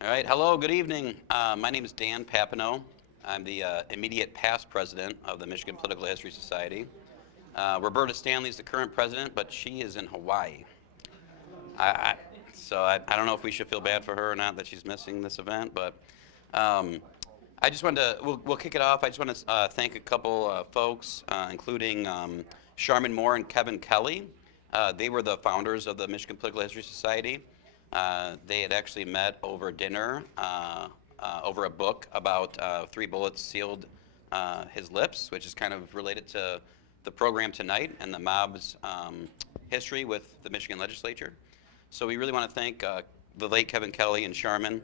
All right, hello, good evening. My name is Dan Papineau. I'm the immediate past president of the Michigan Political History Society. Roberta Stanley is the current president, but she is in Hawaii. I, I, so I don't know if we should feel bad for her or not that she's missing this event, but um, I just wanted to, we'll kick it off. I just want to thank a couple folks, including Sharman Moore and Kevin Kelly. They were the founders of the Michigan Political History Society. They had actually met over dinner over a book about Three Bullets Sealed His Lips, which is kind of related to the program tonight and the mob's history with the Michigan legislature. So we really want to thank the late Kevin Kelly and Sharman.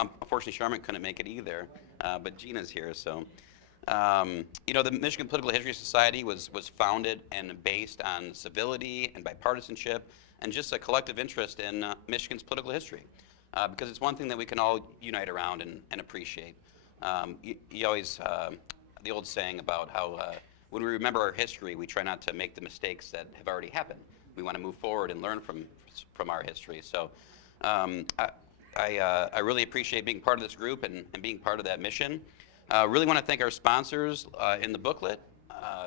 Unfortunately, Sharman couldn't make it either, but Gina's here. So, the Michigan Political History Society was founded and based on civility and bipartisanship and just a collective interest in Michigan's political history, because it's one thing that we can all unite around and appreciate. You always, the old saying about how when we remember our history, we try not to make the mistakes that have already happened. We want to move forward and learn from our history. So I really appreciate being part of this group and being part of that mission. Really want to thank our sponsors in the booklet.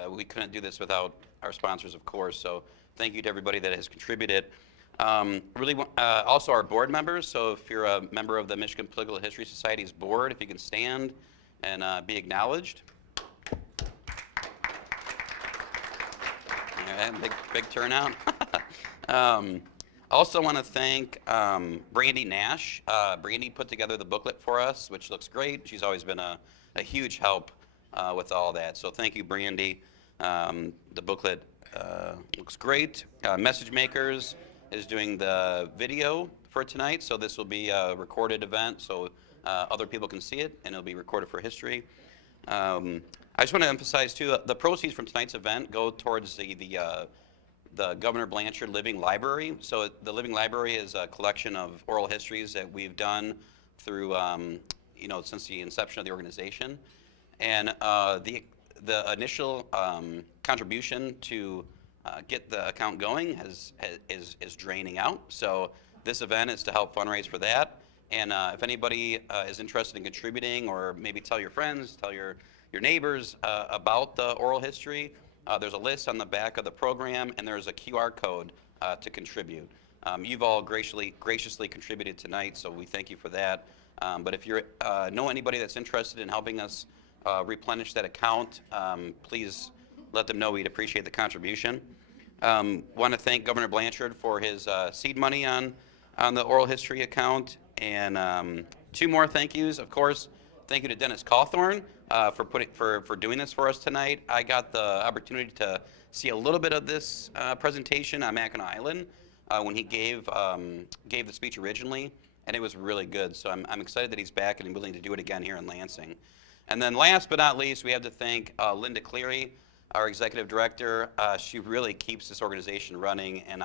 We couldn't do this without our sponsors, of course, so thank you to everybody that has contributed. Also our board members, so if you're a member of the Michigan Political History Society's board, if you can stand and be acknowledged. Yeah, big turnout. Also want to thank Brandy Nash. Brandy put together the booklet for us, which looks great. She's always been a huge help with all that. So thank you, Brandy. The booklet looks great. Message Makers is doing the video for tonight, so this will be a recorded event, so other people can see it, and it'll be recorded for history. I just want to emphasize, too, the proceeds from tonight's event go towards the Governor Blanchard Living Library. So the Living Library is a collection of oral histories that we've done through, since the inception of the organization. And the initial contribution to get the account going is draining out. So this event is to help fundraise for that. And if anybody is interested in contributing, or maybe tell your friends, tell your neighbors about the oral history, there's a list on the back of the program, and there's a QR code to contribute. You've all graciously contributed tonight, so we thank you for that. But if you know anybody that's interested in helping us replenish that account, please let them know. We'd appreciate the contribution. Want to thank Governor Blanchard for his seed money on the oral history account. And two more thank yous, of course. Thank you to Dennis Cawthorne for doing this for us tonight. I got the opportunity to see a little bit of this presentation on Mackinac Island when he gave the speech originally, and it was really good. So I'm excited that he's back and willing to do it again here in Lansing. And then last but not least, we have to thank Linda Cleary, our executive director. She really keeps this organization running. And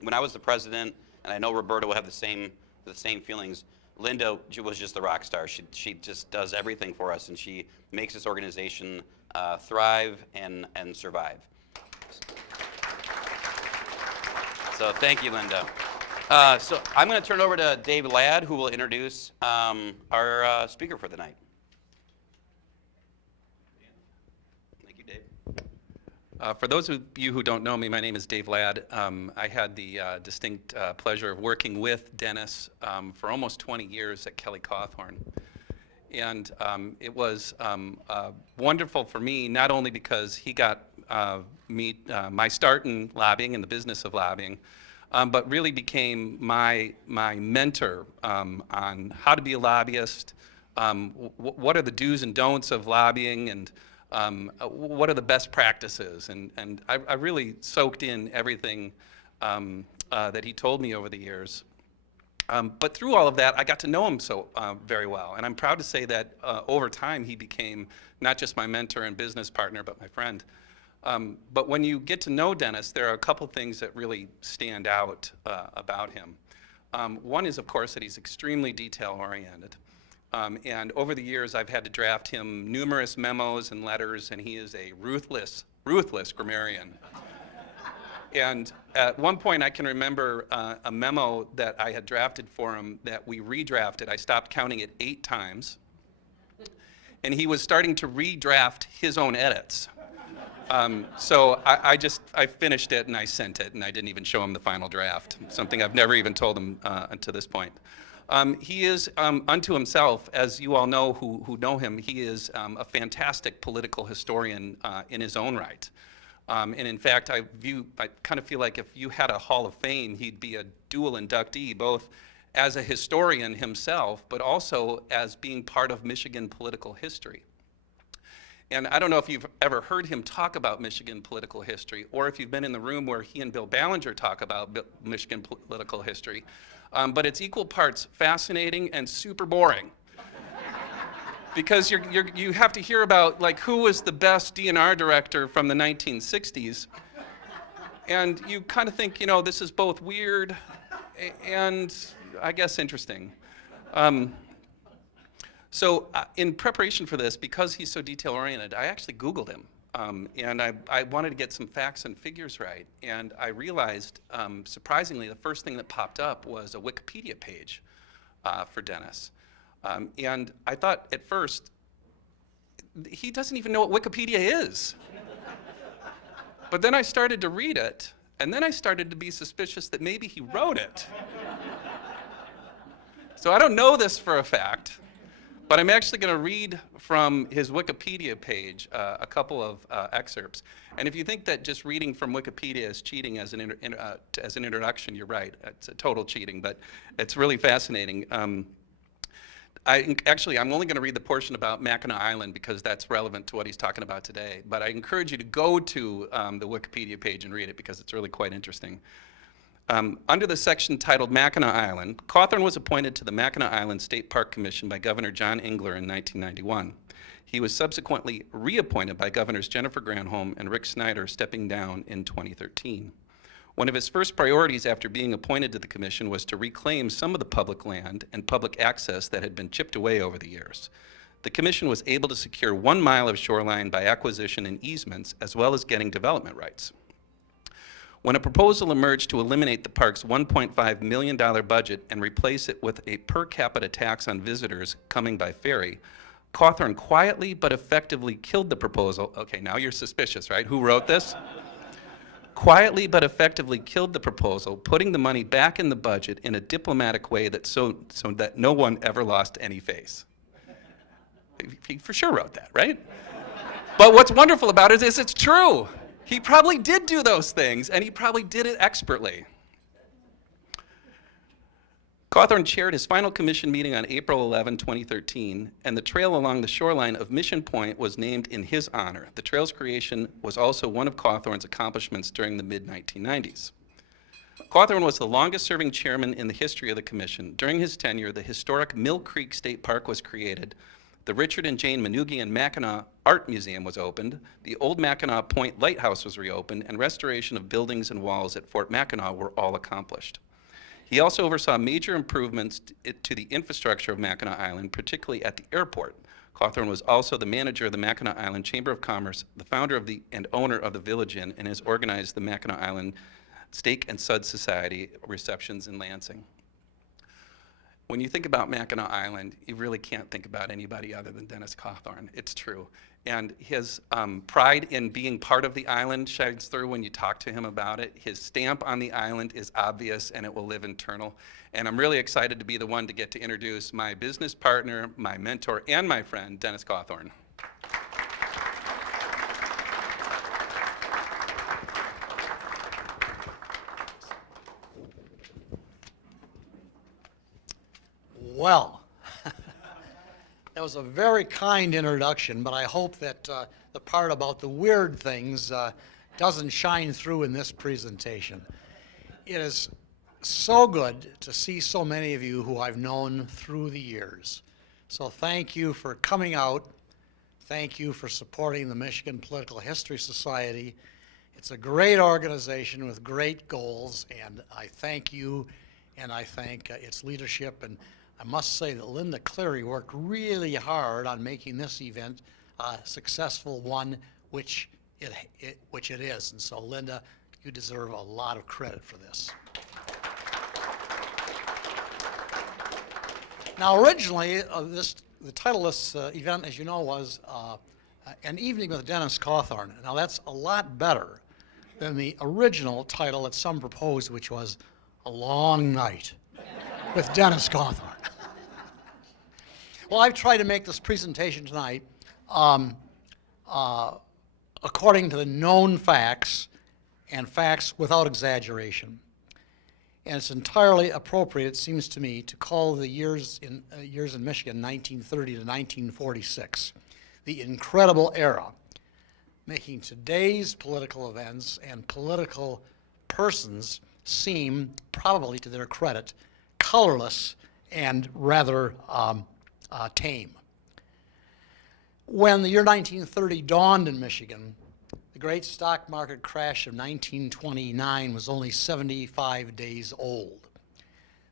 when I was the president, and I know Roberta will have the same feelings, Linda was just the rock star. She just does everything for us, and she makes this organization thrive and survive. So thank you, Linda. So I'm going to turn it over to Dave Ladd, who will introduce our speaker for the night. Thank you, Dave. For those of you who don't know me, my name is Dave Ladd. I had the distinct pleasure of working with Dennis for almost 20 years at Cawthorne. And it was wonderful for me, not only because he got my start in lobbying, in the business of lobbying, but really became my mentor on how to be a lobbyist, what are the do's and don'ts of lobbying, and what are the best practices. And I really soaked in everything that he told me over the years. But through all of that, I got to know him so very well. And I'm proud to say that over time, he became not just my mentor and business partner, but my friend. But when you get to know Dennis, there are a couple things that really stand out about him. One is, of course, that he's extremely detail-oriented. And over the years, I've had to draft him numerous memos and letters, and he is a ruthless grammarian. And at one point, I can remember a memo that I had drafted for him that we redrafted. I stopped counting it 8 times. And he was starting to redraft his own edits. So I finished it and I sent it, and I didn't even show him the final draft, something I've never even told him to this point. He is, unto himself, as you all know who know him, he is a fantastic political historian in his own right. And in fact, I kind of feel like if you had a Hall of Fame, he'd be a dual inductee, both as a historian himself, but also as being part of Michigan political history. And I don't know if you've ever heard him talk about Michigan political history, or if you've been in the room where he and Bill Ballinger talk about Michigan political history, but it's equal parts fascinating and super boring. Because you have to hear about, like, who was the best DNR director from the 1960s, and you kind of think, you know, this is both weird and, I guess, interesting. So in preparation for this, because he's so detail-oriented, I actually Googled him. And I wanted to get some facts and figures right. And I realized, surprisingly, the first thing that popped up was a Wikipedia page for Dennis. And I thought at first, he doesn't even know what Wikipedia is. But then I started to read it, and then I started to be suspicious that maybe he wrote it. So I don't know this for a fact, but I'm actually going to read from his Wikipedia page a couple of excerpts. And if you think that just reading from Wikipedia is cheating as an introduction, you're right. It's a total cheating, but it's really fascinating. I'm only going to read the portion about Mackinac Island because that's relevant to what he's talking about today. But I encourage you to go to the Wikipedia page and read it because it's really quite interesting. Under the section titled Mackinac Island, Cawthorne was appointed to the Mackinac Island State Park Commission by Governor John Engler in 1991. He was subsequently reappointed by Governors Jennifer Granholm and Rick Snyder, stepping down in 2013. One of his first priorities after being appointed to the commission was to reclaim some of the public land and public access that had been chipped away over the years. The commission was able to secure 1 mile of shoreline by acquisition and easements, as well as getting development rights. When a proposal emerged to eliminate the park's $1.5 million budget and replace it with a per capita tax on visitors coming by ferry, Cawthorne quietly but effectively killed the proposal. Okay, now you're suspicious, right? Who wrote this? Quietly but effectively killed the proposal, putting the money back in the budget in a diplomatic way that so that no one ever lost any face. He for sure wrote that, right? But what's wonderful about it is it's true. He probably did do those things, and he probably did it expertly. Cawthorne chaired his final commission meeting on April 11, 2013, and the trail along the shoreline of Mission Point was named in his honor. The trail's creation was also one of Cawthorne's accomplishments during the mid-1990s. Cawthorne was the longest-serving chairman in the history of the commission. During his tenure, the historic Mill Creek State Park was created, the Richard and Jane Manugian Mackinac Art Museum was opened, the old Mackinac Point Lighthouse was reopened, and restoration of buildings and walls at Fort Mackinac were all accomplished. He also oversaw major improvements to the infrastructure of Mackinac Island, particularly at the airport. Cawthorne was also the manager of the Mackinac Island Chamber of Commerce, the founder of and owner of the Village Inn, and has organized the Mackinac Island Steak and Sud Society receptions in Lansing. When you think about Mackinac Island, you really can't think about anybody other than Dennis Cawthorne. It's true. And his pride in being part of the island shines through when you talk to him about it. His stamp on the island is obvious, and it will live eternal. And I'm really excited to be the one to get to introduce my business partner, my mentor, and my friend, Dennis Cawthorne. Well, that was a very kind introduction, but I hope that the part about the weird things doesn't shine through in this presentation. It is so good to see so many of you who I've known through the years. So thank you for coming out. Thank you for supporting the Michigan Political History Society. It's a great organization with great goals, and I thank you, and I thank its leadership. And I must say that Linda Cleary worked really hard on making this event a successful one, which it is. And so, Linda, You deserve a lot of credit for this. Now, originally, the title of this event, as you know, was An Evening with Dennis Cawthorne. Now, that's a lot better than the original title that some proposed, which was A Long Night with Dennis Cawthorne. Well, I've tried to make this presentation tonight according to the known facts and facts without exaggeration. And it's entirely appropriate, it seems to me, to call the years in Michigan 1930 to 1946 the incredible era, making today's political events and political persons seem, probably to their credit, colorless and rather tame. When the year 1930 dawned in Michigan, the great stock market crash of 1929 was only 75 days old.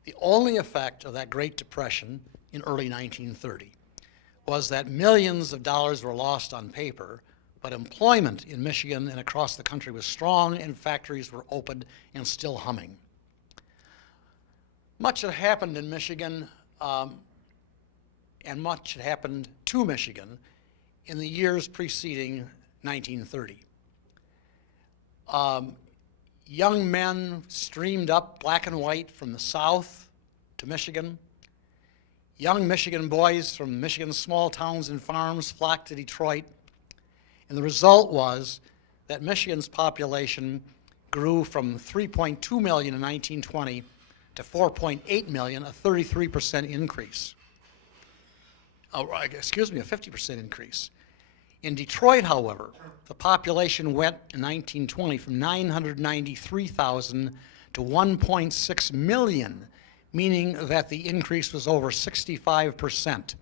The only effect of that Great Depression in early 1930 was that millions of dollars were lost on paper, but employment in Michigan and across the country was strong and factories were opened and still humming. Much had happened in Michigan and much had happened to Michigan in the years preceding 1930. Young men streamed up black and white from the South to Michigan. Young Michigan boys from Michigan's small towns and farms flocked to Detroit. And the result was that Michigan's population grew from 3.2 million in 1920 to 4.8 million, a 33% increase. A 50% increase. In Detroit, however, the population went in 1920 from 993,000 to 1.6 million, meaning that the increase was over 65%.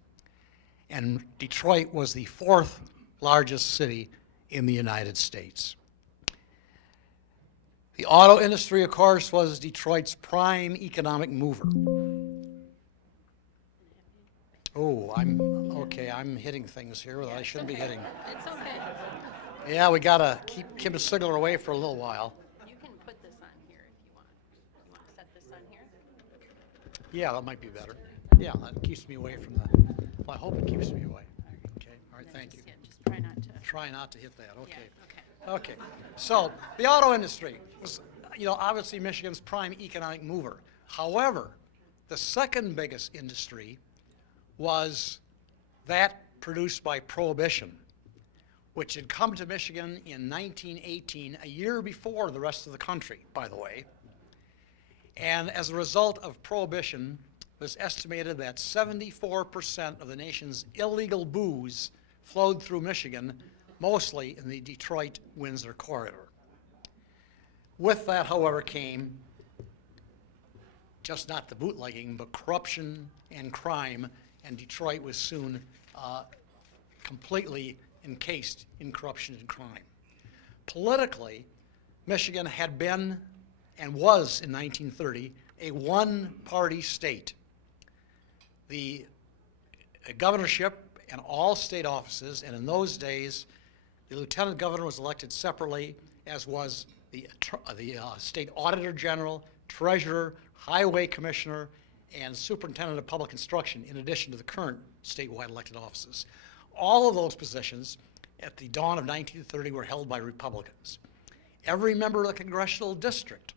And Detroit was the fourth largest city in the United States. The auto industry, of course, was Detroit's prime economic mover. Oh, I'm hitting things here that I shouldn't be hitting. It's okay. Yeah, we gotta keep Kim Sigler away for a little while. You can put this on here if you want. You want to set this on here? Yeah, that might be better. Yeah, that keeps me away from the, well, I hope it keeps me away. Okay, all right, thank you. Just try not to. Try not to hit that, okay. Yeah, okay. Okay, so the auto industry was, obviously Michigan's prime economic mover. However, the second biggest industry was that produced by Prohibition, which had come to Michigan in 1918, a year before the rest of the country, by the way. And as a result of Prohibition, it was estimated that 74% of the nation's illegal booze flowed through Michigan, mostly in the Detroit-Windsor corridor. With that, however, came just not the bootlegging, but corruption and crime, and Detroit was soon completely encased in corruption and crime. Politically, Michigan had been and was in 1930 a one-party state. The governorship and all state offices, and in those days, the lieutenant governor was elected separately, as was the state auditor general, treasurer, highway commissioner, and superintendent of public instruction, in addition to the current statewide elected offices. All of those positions at the dawn of 1930 were held by Republicans. Every member of the congressional district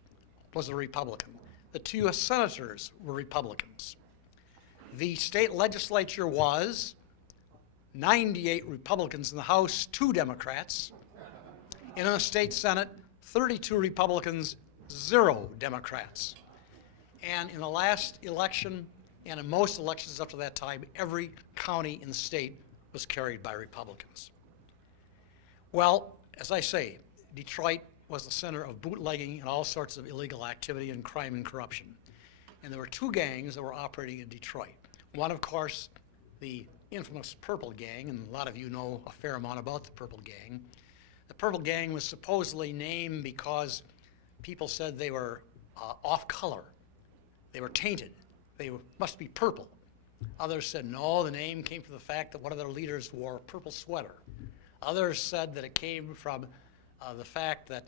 was a Republican. The 2 U.S. senators were Republicans. The state legislature was 98 Republicans in the House, 2 Democrats. In the state Senate, 32 Republicans, 0 Democrats. And in the last election, and in most elections up to that time, every county in the state was carried by Republicans. Well, as I say, Detroit was the center of bootlegging and all sorts of illegal activity and crime and corruption. And there were 2 gangs that were operating in Detroit. One, of course, the infamous Purple Gang, and a lot of you know a fair amount about the Purple Gang. The Purple Gang was supposedly named because people said they were off color. They were tainted. They must be purple. Others said, no, the name came from the fact that one of their leaders wore a purple sweater. Others said that it came from the fact that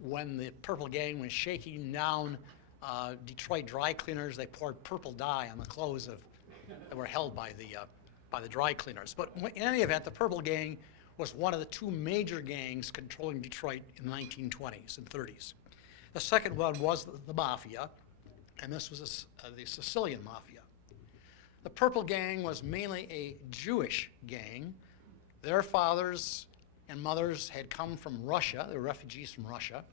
when the Purple Gang was shaking down Detroit dry cleaners. They poured purple dye on the clothes that were held by the dry cleaners. But in any event, the Purple Gang was one of the two major gangs controlling Detroit in the 1920s and 30s. The second one was the Mafia, and this was the Sicilian Mafia. The Purple Gang was mainly a Jewish gang. Their fathers and mothers had come from Russia. They were refugees from Russia.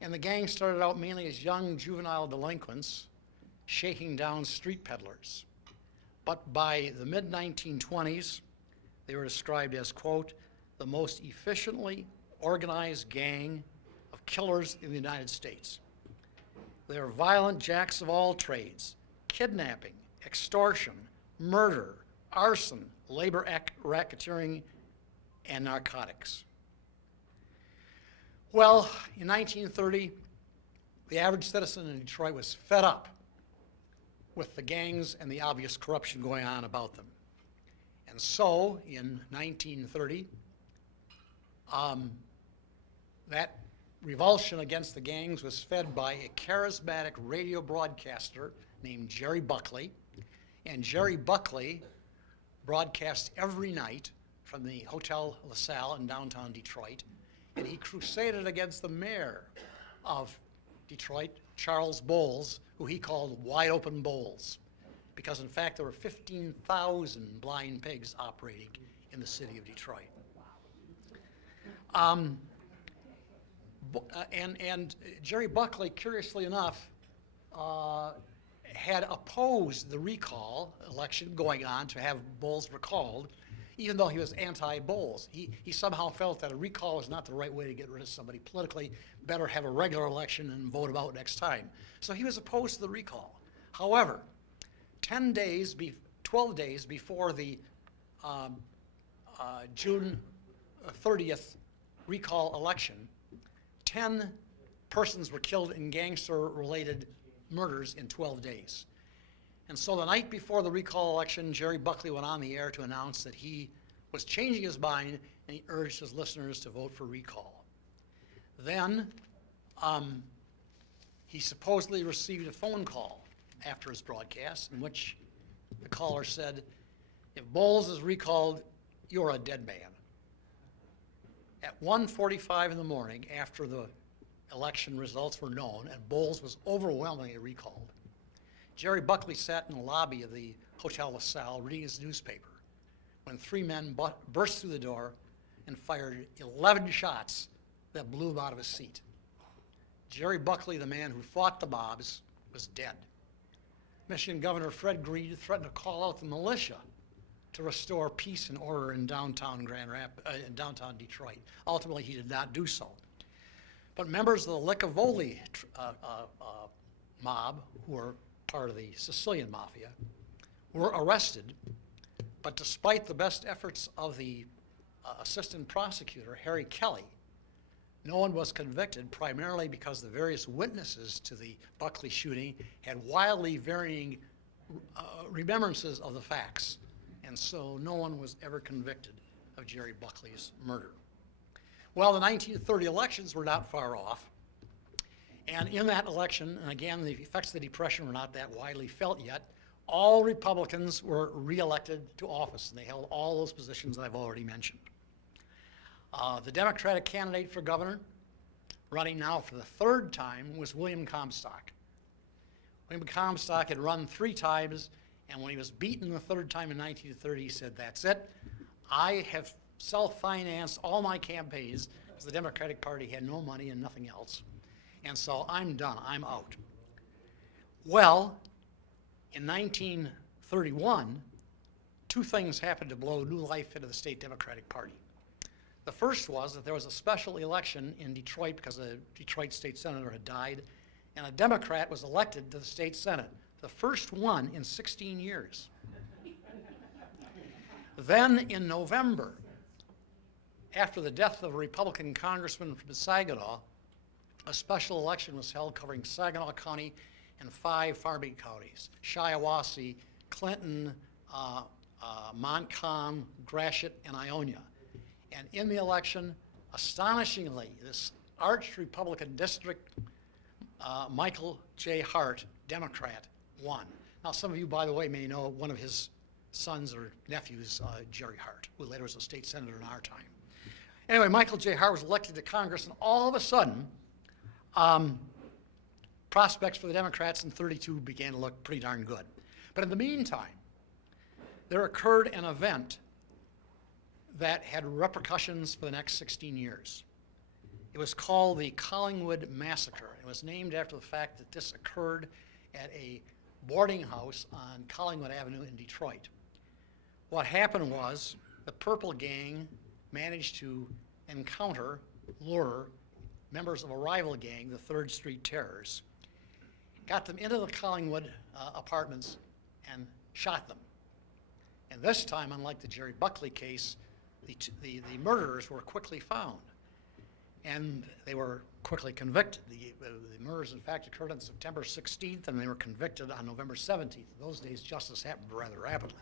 And the gang started out mainly as young juvenile delinquents shaking down street peddlers. But by the mid-1920s, they were described as, quote, the most efficiently organized gang of killers in the United States. They are violent jacks of all trades: kidnapping, extortion, murder, arson, labor racketeering, and narcotics. Well, in 1930, the average citizen in Detroit was fed up with the gangs and the obvious corruption going on about them. And so, in 1930, that revulsion against the gangs was fed by a charismatic radio broadcaster named Jerry Buckley. And Jerry Buckley broadcast every night from the Hotel LaSalle in downtown Detroit. And he crusaded against the mayor of Detroit, Charles Bowles, who he called Wide Open Bowles, because in fact there were 15,000 blind pigs operating in the city of Detroit. And Jerry Buckley, curiously enough, had opposed the recall election going on to have Bowles recalled, even though he was anti-Bowles. He somehow felt that a recall was not the right way to get rid of somebody politically. Better have a regular election and vote him out next time. So he was opposed to the recall. However, 12 days before the June 30th recall election, 10 persons were killed in gangster-related murders in 12 days. And so the night before the recall election, Jerry Buckley went on the air to announce that he was changing his mind, and he urged his listeners to vote for recall. Then he supposedly received a phone call after his broadcast in which the caller said, if Bowles is recalled, you're a dead man. At 1:45 in the morning, after the election results were known and Bowles was overwhelmingly recalled, Jerry Buckley sat in the lobby of the Hotel LaSalle reading his newspaper when three men burst through the door and fired 11 shots that blew him out of his seat. Jerry Buckley, the man who fought the mobs, was dead. Michigan Governor Fred Greene threatened to call out the militia to restore peace and order in downtown Detroit. Ultimately, he did not do so. But members of the Licavoli mob, who were part of the Sicilian Mafia, were arrested. But despite the best efforts of the assistant prosecutor, Harry Kelly, no one was convicted, primarily because the various witnesses to the Buckley shooting had wildly varying remembrances of the facts. And so no one was ever convicted of Jerry Buckley's murder. Well, the 1930 elections were not far off. And in that election, and again, the effects of the Depression were not that widely felt yet, all Republicans were reelected to office, and they held all those positions that I've already mentioned. The Democratic candidate for governor, running now for the third time, was William Comstock. William Comstock had run 3 times, and when he was beaten the third time in 1930, he said, that's it. I have self-financed all my campaigns because the Democratic Party had no money and nothing else. And so I'm done, I'm out. Well, in 1931, 2 things happened to blow new life into the state Democratic Party. The first was that there was a special election in Detroit because the Detroit state senator had died, and a Democrat was elected to the state senate, the first one in 16 years. Then in November, after the death of a Republican congressman from Saginaw, a special election was held covering Saginaw County and 5 farming counties: Shiawassee, Clinton, Montcalm, Gratiot, and Ionia. And in the election, astonishingly, this arch Republican district, Michael J. Hart, Democrat, won. Now, some of you, by the way, may know one of his sons or nephews, Jerry Hart, who later was a state senator in our time. Anyway, Michael J. Hart was elected to Congress, and all of a sudden, prospects for the Democrats in 32 began to look pretty darn good. But in the meantime, there occurred an event that had repercussions for the next 16 years. It was called the Collingwood Massacre. It was named after the fact that this occurred at a boarding house on Collingwood Avenue in Detroit. What happened was the Purple Gang managed to lure members of a rival gang, the 3rd Street Terrors, got them into the Collingwood apartments and shot them. And this time, unlike the Jerry Buckley case, the murderers were quickly found. And they were quickly convicted. The murders, in fact, occurred on September 16th, and they were convicted on November 17th. In those days, justice happened rather rapidly.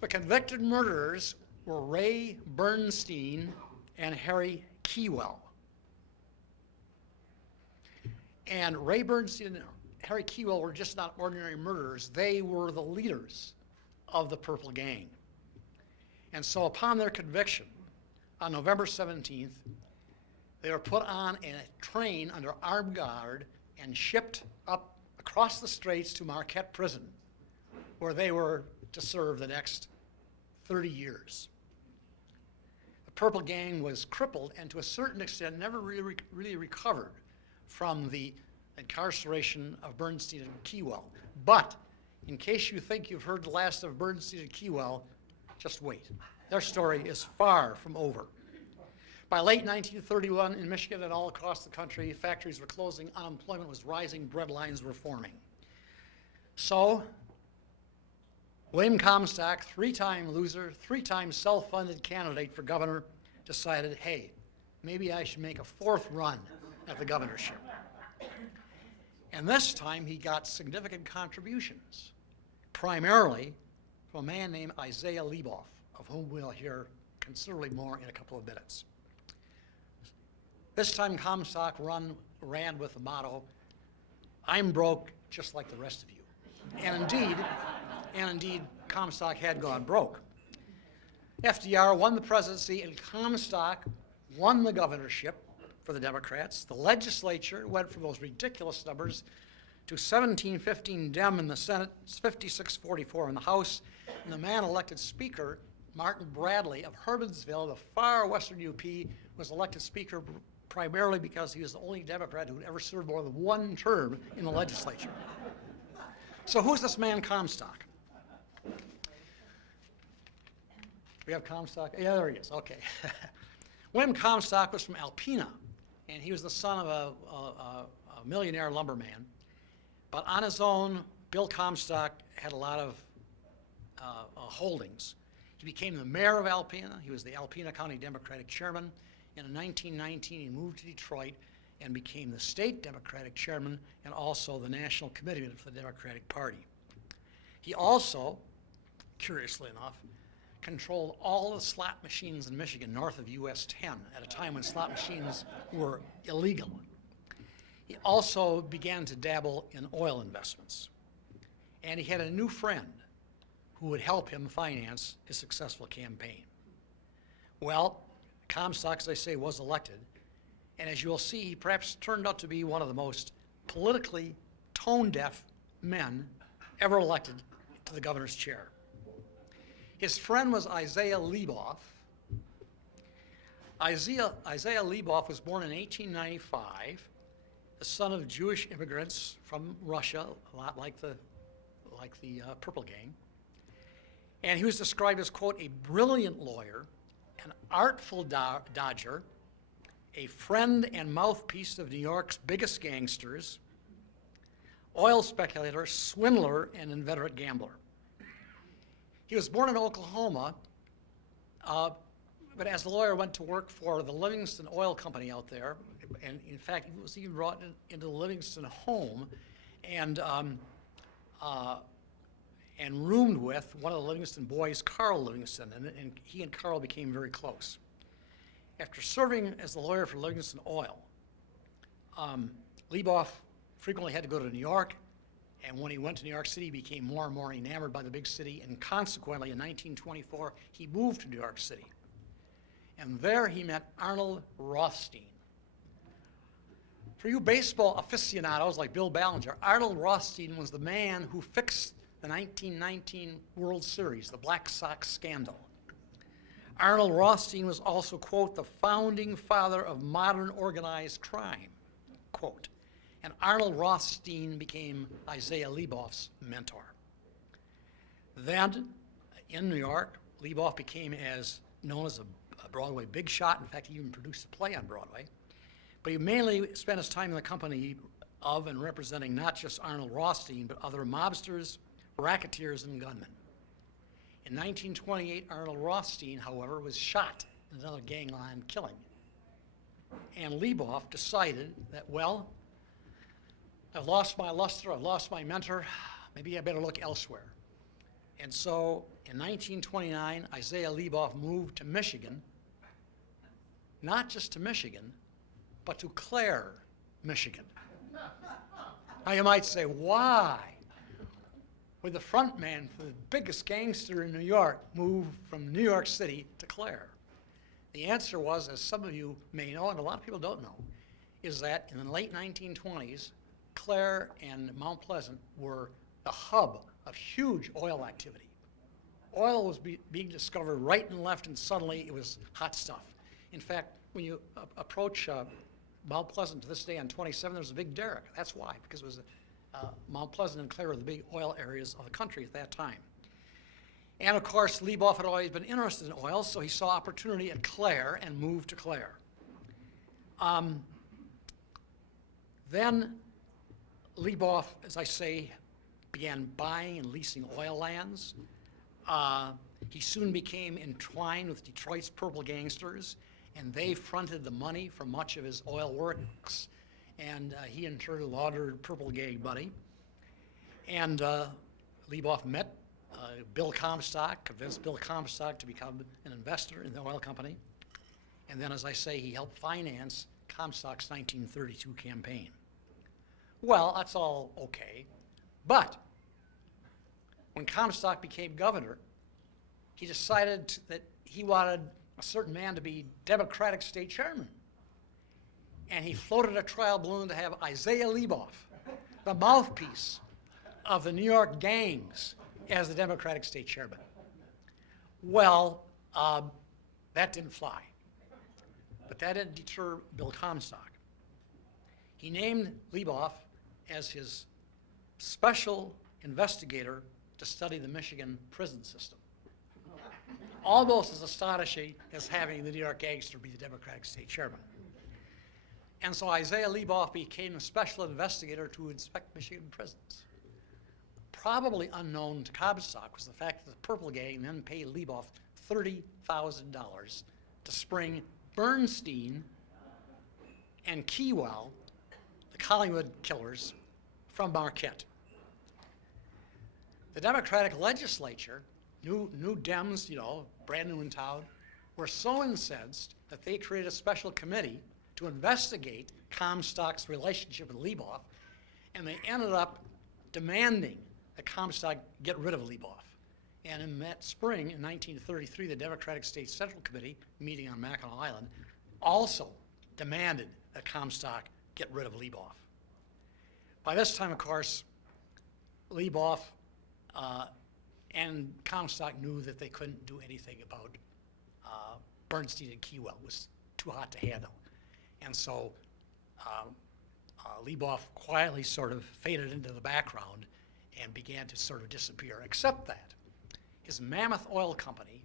The convicted murderers were Ray Bernstein and Harry Keywell. And Ray Bernstein and Harry Keywell were just not ordinary murderers. They were the leaders of the Purple Gang. And so upon their conviction, on November 17th, they were put on a train under armed guard and shipped up across the straits to Marquette Prison, where they were to serve the next 30 years. The Purple Gang was crippled and to a certain extent never really recovered from the incarceration of Bernstein and Keywell. But in case you think you've heard the last of Bernstein and Keywell, just wait. Their story is far from over. By late 1931, in Michigan and all across the country, factories were closing, unemployment was rising, bread lines were forming. So, William Comstock, 3-time loser, 3-time self-funded candidate for governor, decided, hey, maybe I should make a 4th run at the governorship. And this time he got significant contributions, primarily from a man named Isaiah Leboff, of whom we'll hear considerably more in a couple of minutes. This time Comstock ran with the motto, I'm broke just like the rest of you. And indeed, Comstock had gone broke. FDR won the presidency and Comstock won the governorship for the Democrats. The legislature went from those ridiculous numbers to 17-15 Dem in the Senate, 56-44 in the House, and the man elected Speaker, Martin Bradley of Hermansville, the far western UP, was elected Speaker primarily because he was the only Democrat who had ever served more than 1 term in the legislature. So who's this man Comstock? We have Comstock? Yeah, there he is, okay. William Comstock was from Alpena, and he was the son of a millionaire lumberman. But on his own, Bill Comstock had a lot of holdings. He became the mayor of Alpena. He was the Alpena County Democratic chairman. And in 1919, he moved to Detroit and became the state Democratic chairman and also the national committeeman for the Democratic Party. He also, curiously enough, controlled all the slot machines in Michigan north of US 10 at a time when slot machines were illegal. He also began to dabble in oil investments. And he had a new friend who would help him finance his successful campaign. Well, Comstock, as I say, was elected. And as you will see, he perhaps turned out to be one of the most politically tone-deaf men ever elected to the governor's chair. His friend was Isaiah Leboff. Isaiah Leboff was born in 1895, the son of Jewish immigrants from Russia, a lot like the Purple Gang. And he was described as, quote, a brilliant lawyer, an artful dodger, a friend and mouthpiece of New York's biggest gangsters, oil speculator, swindler, and inveterate gambler. He was born in Oklahoma, but as a lawyer went to work for the Livingston Oil Company out there, and in fact, he was even brought into the Livingston home and roomed with one of the Livingston boys, Carl Livingston, and he and Carl became very close. After serving as the lawyer for Livingston Oil, Leboff frequently had to go to New York, and when he went to New York City, he became more and more enamored by the big city, and consequently, in 1924, he moved to New York City. And there he met Arnold Rothstein. For you baseball aficionados like Bill Ballinger, Arnold Rothstein was the man who fixed the 1919 World Series, the Black Sox scandal. Arnold Rothstein was also, quote, the founding father of modern organized crime, quote. And Arnold Rothstein became Isaiah Leboff's mentor. Then, in New York, Leboff became as known as a Broadway big shot. In fact, he even produced a play on Broadway. But he mainly spent his time in the company of and representing not just Arnold Rothstein, but other mobsters, racketeers, and gunmen. In 1928, Arnold Rothstein, however, was shot in another gangland killing. And Leboff decided that, well, I've lost my luster, I've lost my mentor, maybe I better look elsewhere. And so in 1929, Isaiah Leboff moved to Michigan, not just to Michigan, but to Clare, Michigan. Now you might say, why would the front man for the biggest gangster in New York move from New York City to Clare? The answer was, as some of you may know, and a lot of people don't know, is that in the late 1920s, Clare and Mount Pleasant were the hub of huge oil activity. Oil was being discovered right and left, and suddenly it was hot stuff. In fact, when you approach Mount Pleasant to this day on 27, there's a big derrick. That's why, because it was Mount Pleasant and Clare were the big oil areas of the country at that time. And of course, Leboff had always been interested in oil, so he saw opportunity at Clare and moved to Clare. Then Leboff, as I say, began buying and leasing oil lands. He soon became entwined with Detroit's purple gangsters, and they fronted the money for much of his oil works. And he in turn laundered purple gang money. And Leboff met Bill Comstock, convinced Bill Comstock to become an investor in the oil company. And then, as I say, he helped finance Comstock's 1932 campaign. Well, that's all okay. But when Comstock became governor, he decided that he wanted a certain man to be Democratic state chairman. And he floated a trial balloon to have Isaiah Leboff, the mouthpiece of the New York gangs, as the Democratic state chairman. Well, that didn't fly. But that didn't deter Bill Comstock. He named Leboff as his special investigator to study the Michigan prison system. Almost as astonishing as having the New York gangster be the Democratic state chairman. And so Isaiah Leboff became a special investigator to inspect Michigan prisons. Probably unknown to Comstock was the fact that the Purple Gang then paid Leboff $30,000 to spring Bernstein and Keywell, the Collingwood killers, from Marquette. The Democratic legislature, new Dems, brand new in town, were so incensed that they created a special committee to investigate Comstock's relationship with Leboff, and they ended up demanding that Comstock get rid of Leboff. And in that spring, in 1933, the Democratic State Central Committee, meeting on Mackinac Island, also demanded that Comstock get rid of Leboff. By this time, of course, Leboff and Comstock knew that they couldn't do anything about Bernstein and Keywell. It was too hot to handle. And so Leboff quietly sort of faded into the background and began to sort of disappear, except that his Mammoth Oil Company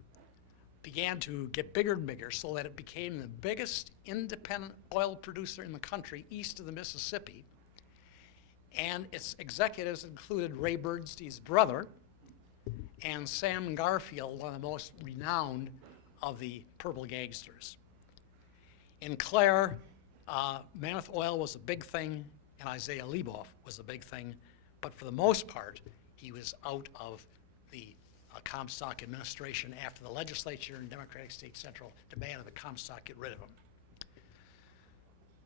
began to get bigger and bigger so that it became the biggest independent oil producer in the country east of the Mississippi. And its executives included Ray Bernstein's brother and Sam Garfield, one of the most renowned of the purple gangsters. In Clare, Mammoth Oil was a big thing, and Isaiah Leboff was a big thing, but for the most part, he was out of the Comstock administration after the legislature and Democratic State Central demanded the Comstock get rid of him.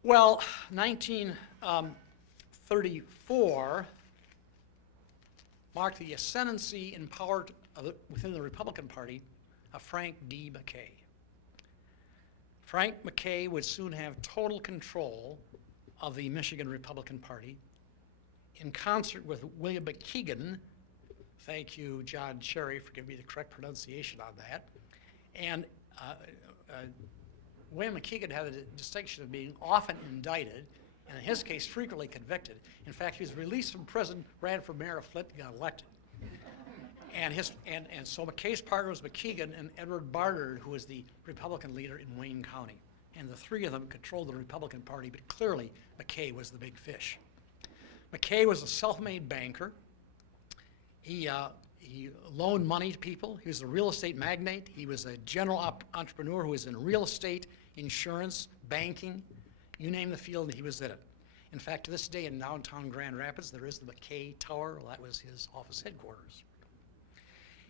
Well, 1934 marked the ascendancy in power within the Republican Party of Frank D. McKay. Frank McKay would soon have total control of the Michigan Republican Party in concert with William McKeegan. Thank you, John Cherry, for giving me the correct pronunciation on that. And William McKeegan had the distinction of being often indicted, and in his case, frequently convicted. In fact, he was released from prison, ran for mayor of Flint, and got elected. And so McKay's partner was McKeegan and Edward Barnard, who was the Republican leader in Wayne County. And the three of them controlled the Republican Party, but clearly McKay was the big fish. McKay was a self-made banker. He loaned money to people. He was a real estate magnate. He was a general entrepreneur who was in real estate, insurance, banking. You name the field, he was in it. In fact, to this day in downtown Grand Rapids, there is the McKay Tower. Well, that was his office headquarters.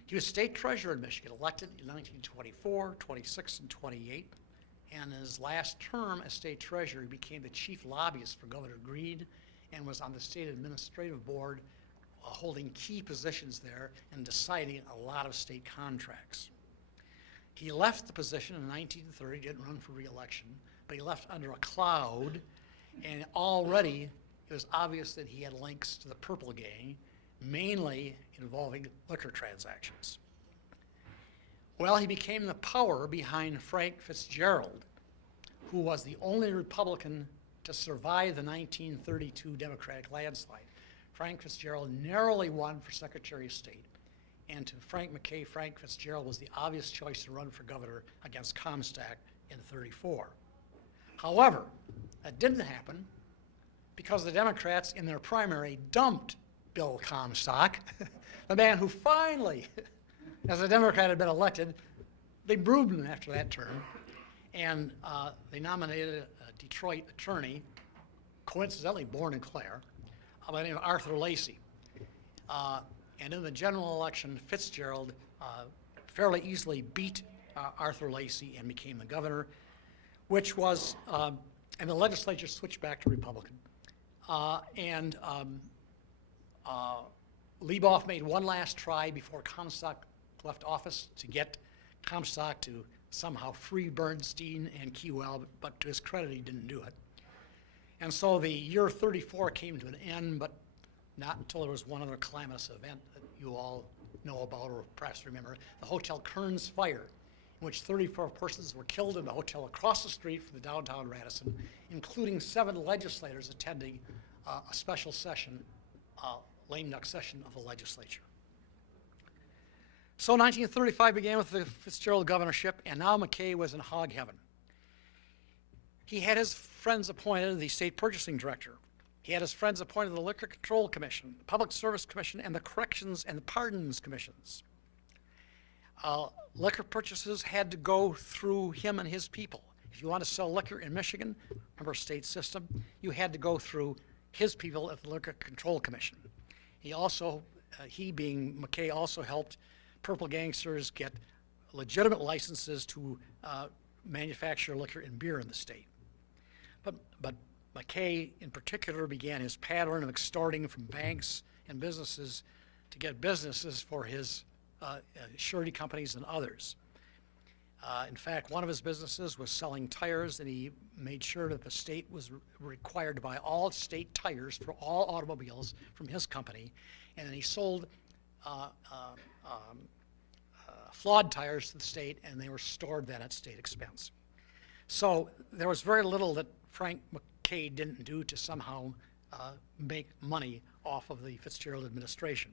He was state treasurer in Michigan, elected in 1924, 26, and 28. And in his last term as state treasurer, he became the chief lobbyist for Governor Greene and was on the state administrative board, holding key positions there and deciding a lot of state contracts. He left the position in 1930, didn't run for re-election, but he left under a cloud, and already it was obvious that he had links to the Purple Gang, mainly involving liquor transactions. Well, he became the power behind Frank Fitzgerald, who was the only Republican to survive the 1932 Democratic landslide. Frank Fitzgerald narrowly won for Secretary of State, and to Frank McKay, Frank Fitzgerald was the obvious choice to run for governor against Comstock in '34. However, that didn't happen because the Democrats in their primary dumped Bill Comstock, the man who finally, as a Democrat, had been elected. They broomed him after that term, and they nominated a Detroit attorney, coincidentally born in Clare, by the name of Arthur Lacey. And in the general election, Fitzgerald fairly easily beat Arthur Lacey and became the governor, which was, and the legislature switched back to Republican. Lieboff made one last try before Comstock left office to get Comstock to somehow free Bernstein and Keywell, but to his credit, he didn't do it. And so the year '34 came to an end, but not until there was one other calamitous event that you all know about or perhaps remember, the Hotel Kearns fire, in which 34 persons were killed in the hotel across the street from the downtown Radisson, including 7 legislators attending a special session, lame duck session of the legislature. So 1935 began with the Fitzgerald governorship, and now McKay was in hog heaven. He had his friends appointed the state purchasing director. He had his friends appointed the Liquor Control Commission, the Public Service Commission, and the Corrections and the Pardons Commissions. Liquor purchases had to go through him and his people. If you want to sell liquor in Michigan, remember state system, you had to go through his people at the Liquor Control Commission. He being McKay, also helped purple gangsters get legitimate licenses to manufacture liquor and beer in the state. But McKay, in particular, began his pattern of extorting from banks and businesses to get businesses for his surety companies and others. In fact, one of his businesses was selling tires, and he made sure that the state was required to buy all state tires for all automobiles from his company, and then he sold flawed tires to the state, and they were stored then at state expense. So there was very little that Frank McKay didn't do to somehow make money off of the Fitzgerald administration.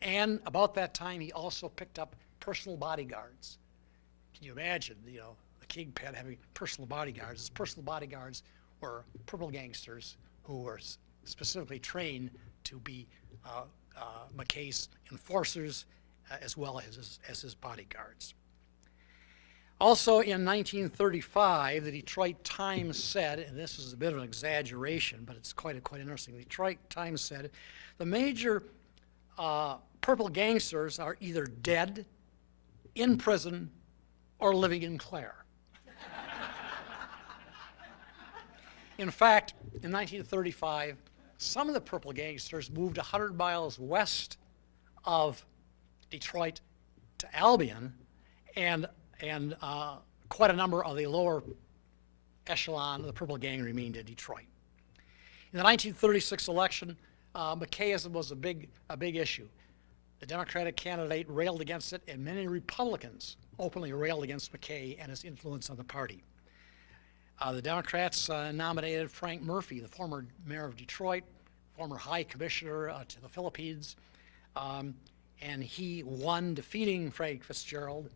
And about that time, he also picked up personal bodyguards. Can you imagine, the kingpin having personal bodyguards? His personal bodyguards were purple gangsters who were specifically trained to be McKay's enforcers as well as his bodyguards. Also in 1935, the Detroit Times said, and this is a bit of an exaggeration, but it's quite interesting. The Detroit Times said the major purple gangsters are either dead, in prison, or living in Clare. In fact, in 1935, some of the purple gangsters moved 100 miles west of Detroit to Albion, and quite a number of the lower echelon of the purple gang remained in Detroit. In the 1936 election, McKayism was a big issue. The Democratic candidate railed against it, and many Republicans openly railed against McKay and his influence on the party. The Democrats nominated Frank Murphy, the former mayor of Detroit, former high commissioner to the Philippines, and he won, defeating Frank Fitzgerald,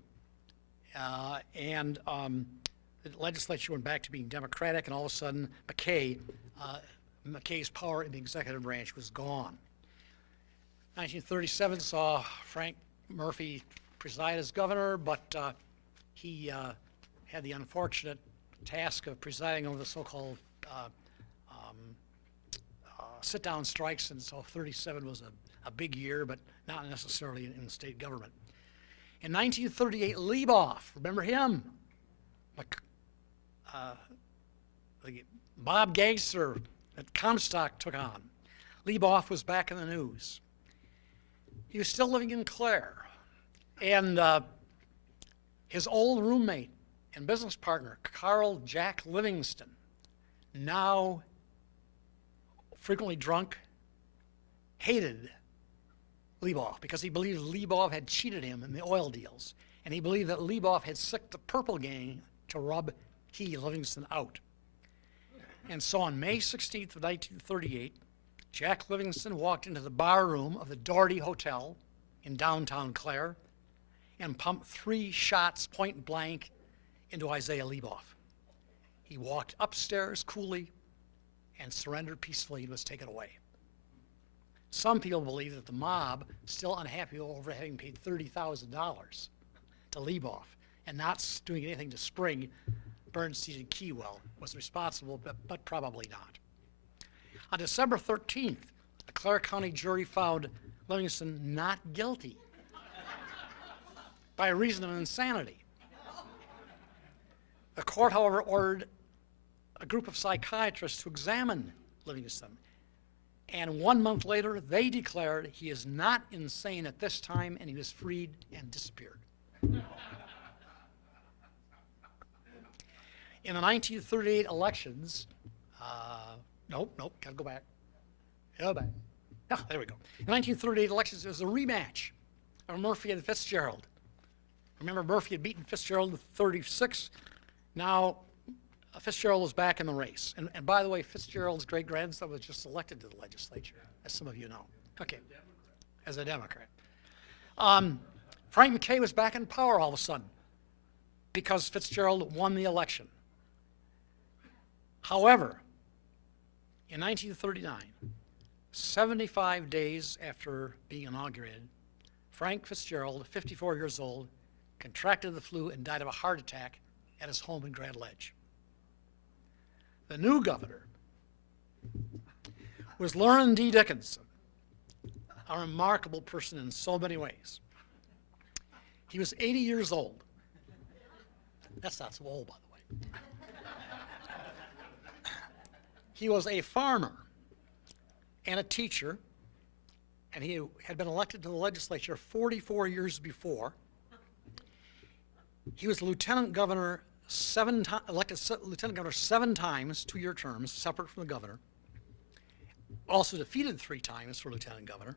and the legislature went back to being Democratic, and all of a sudden McKay's power in the executive branch was gone. 1937 saw Frank Murphy preside as governor, but he had the unfortunate task of presiding over the so-called sit-down strikes, and so 37 was a big year, but not necessarily in state government. In 1938, Leboff, remember him? The mob gangster that Comstock took on. Leboff was back in the news. He was still living in Clare, and his old roommate and business partner, Carl Jack Livingston, now frequently drunk, hated Leboff because he believed Leboff had cheated him in the oil deals, and he believed that Leboff had sicked the Purple Gang to rub Livingston out. And so on May 16th of 1938, Jack Livingston walked into the bar room of the Doherty Hotel in downtown Clare and pumped 3 shots point blank into Isaiah Leboff. He walked upstairs coolly and surrendered peacefully and was taken away. Some people believe that the mob, still unhappy over having paid $30,000 to Leboff and not doing anything to spring Bernstein and Keywell, was responsible, but probably not. On December 13th, a Clare County jury found Livingston not guilty by reason of insanity. The court, however, ordered a group of psychiatrists to examine Livingston, and 1 month later, they declared he is not insane at this time, and he was freed and disappeared. In the 1938 elections, nope, gotta go back. Go back. Yeah, there we go. In the 1938 elections, there was a rematch of Murphy and Fitzgerald. Remember, Murphy had beaten Fitzgerald in 36. Now, Fitzgerald was back in the race. And by the way, Fitzgerald's great-grandson was just elected to the legislature, as some of you know. Okay, as a Democrat. Frank McKay was back in power all of a sudden because Fitzgerald won the election. However, in 1939, 75 days after being inaugurated, Frank Fitzgerald, 54 years old, contracted the flu and died of a heart attack at his home in Grand Ledge. The new governor was Lauren D. Dickinson, a remarkable person in so many ways. He was 80 years old. That's not so old, by the way. He was a farmer and a teacher, and he had been elected to the legislature 44 years before. He was lieutenant governor elected lieutenant governor 7 times, 2-year terms, separate from the governor. Also defeated 3 times for lieutenant governor.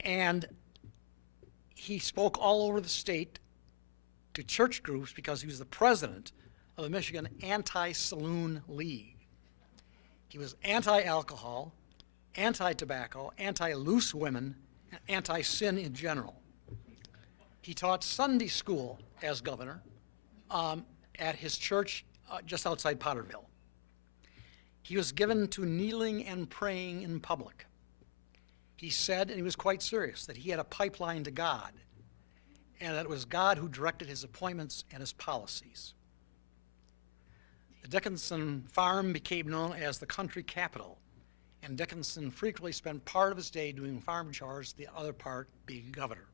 And he spoke all over the state to church groups because he was the president of the Michigan Anti-Saloon League. He was anti-alcohol, anti-tobacco, anti-loose women, and anti-sin in general. He taught Sunday school as governor at his church just outside Potterville. He was given to kneeling and praying in public. He said, and he was quite serious, that he had a pipeline to God, and that it was God who directed his appointments and his policies. The Dickinson farm became known as the country capital, and Dickinson frequently spent part of his day doing farm chores, the other part being governor.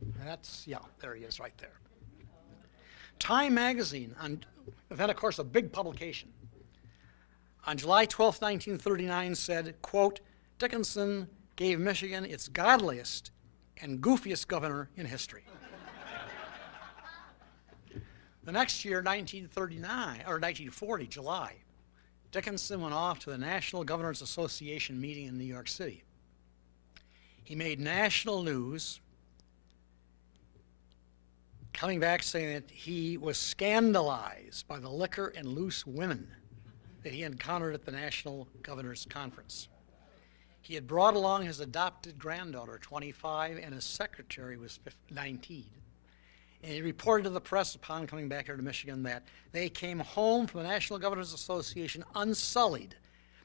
And that's, yeah, there he is right there. Time magazine, then of course a big publication, on July 12, 1939 said, quote, Dickinson gave Michigan its godliest and goofiest governor in history. The next year, 1940, July, Dickinson went off to the National Governors Association meeting in New York City. He made national news, coming back saying that he was scandalized by the liquor and loose women that he encountered at the National Governors Conference. He had brought along his adopted granddaughter, 25, and his secretary was 19. And he reported to the press upon coming back here to Michigan that they came home from the National Governors Association unsullied,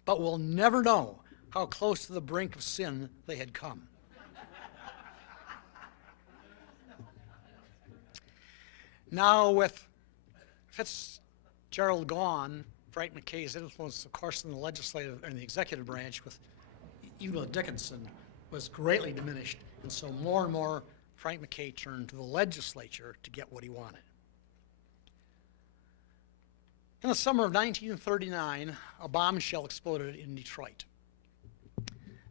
but will never know how close to the brink of sin they had come. Now, with Fitzgerald gone, Frank McKay's influence, of course, in the legislative and the executive branch, even with Dickinson, was greatly diminished, and so more and more Frank McKay turned to the legislature to get what he wanted. In the summer of 1939, a bombshell exploded in Detroit.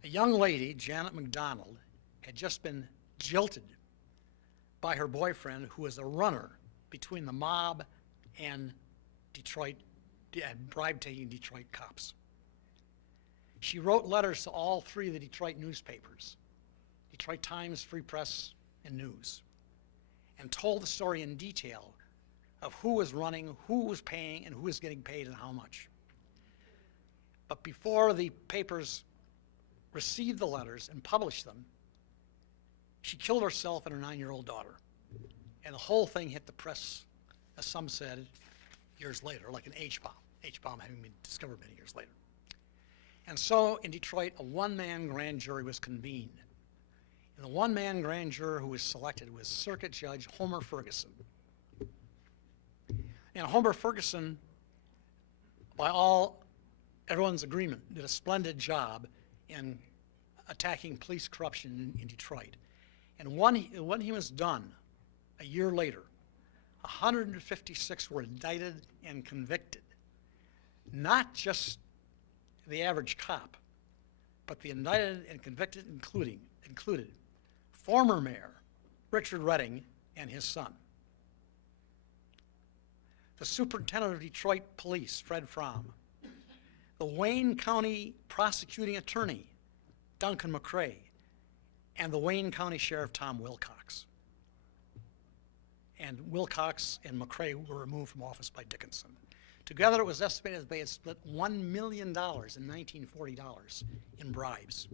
A young lady, Janet McDonald, had just been jilted by her boyfriend, who was a runner between the mob and bribe-taking Detroit cops. She wrote letters to all three of the Detroit newspapers, Detroit Times, Free Press, and News, and told the story in detail of who was running, who was paying, and who was getting paid and how much. But before the papers received the letters and published them, she killed herself and her 9-year-old daughter. And the whole thing hit the press, as some said, years later, like an H-bomb. H-bomb having been discovered many years later. And so in Detroit, a one-man grand jury was convened. And the one-man grand juror who was selected was Circuit Judge Homer Ferguson. And Homer Ferguson, by everyone's agreement, did a splendid job in attacking police corruption in Detroit. And when he was done, a year later, 156 were indicted and convicted. Not just the average cop, but the indicted and convicted included former mayor Richard Redding and his son, the superintendent of Detroit Police, Fred Fromm, the Wayne County prosecuting attorney, Duncan McCrae, and the Wayne County Sheriff, Tom Wilcox. And Wilcox and McCrae were removed from office by Dickinson. Together, it was estimated that they had split $1 million in 1940 in bribes.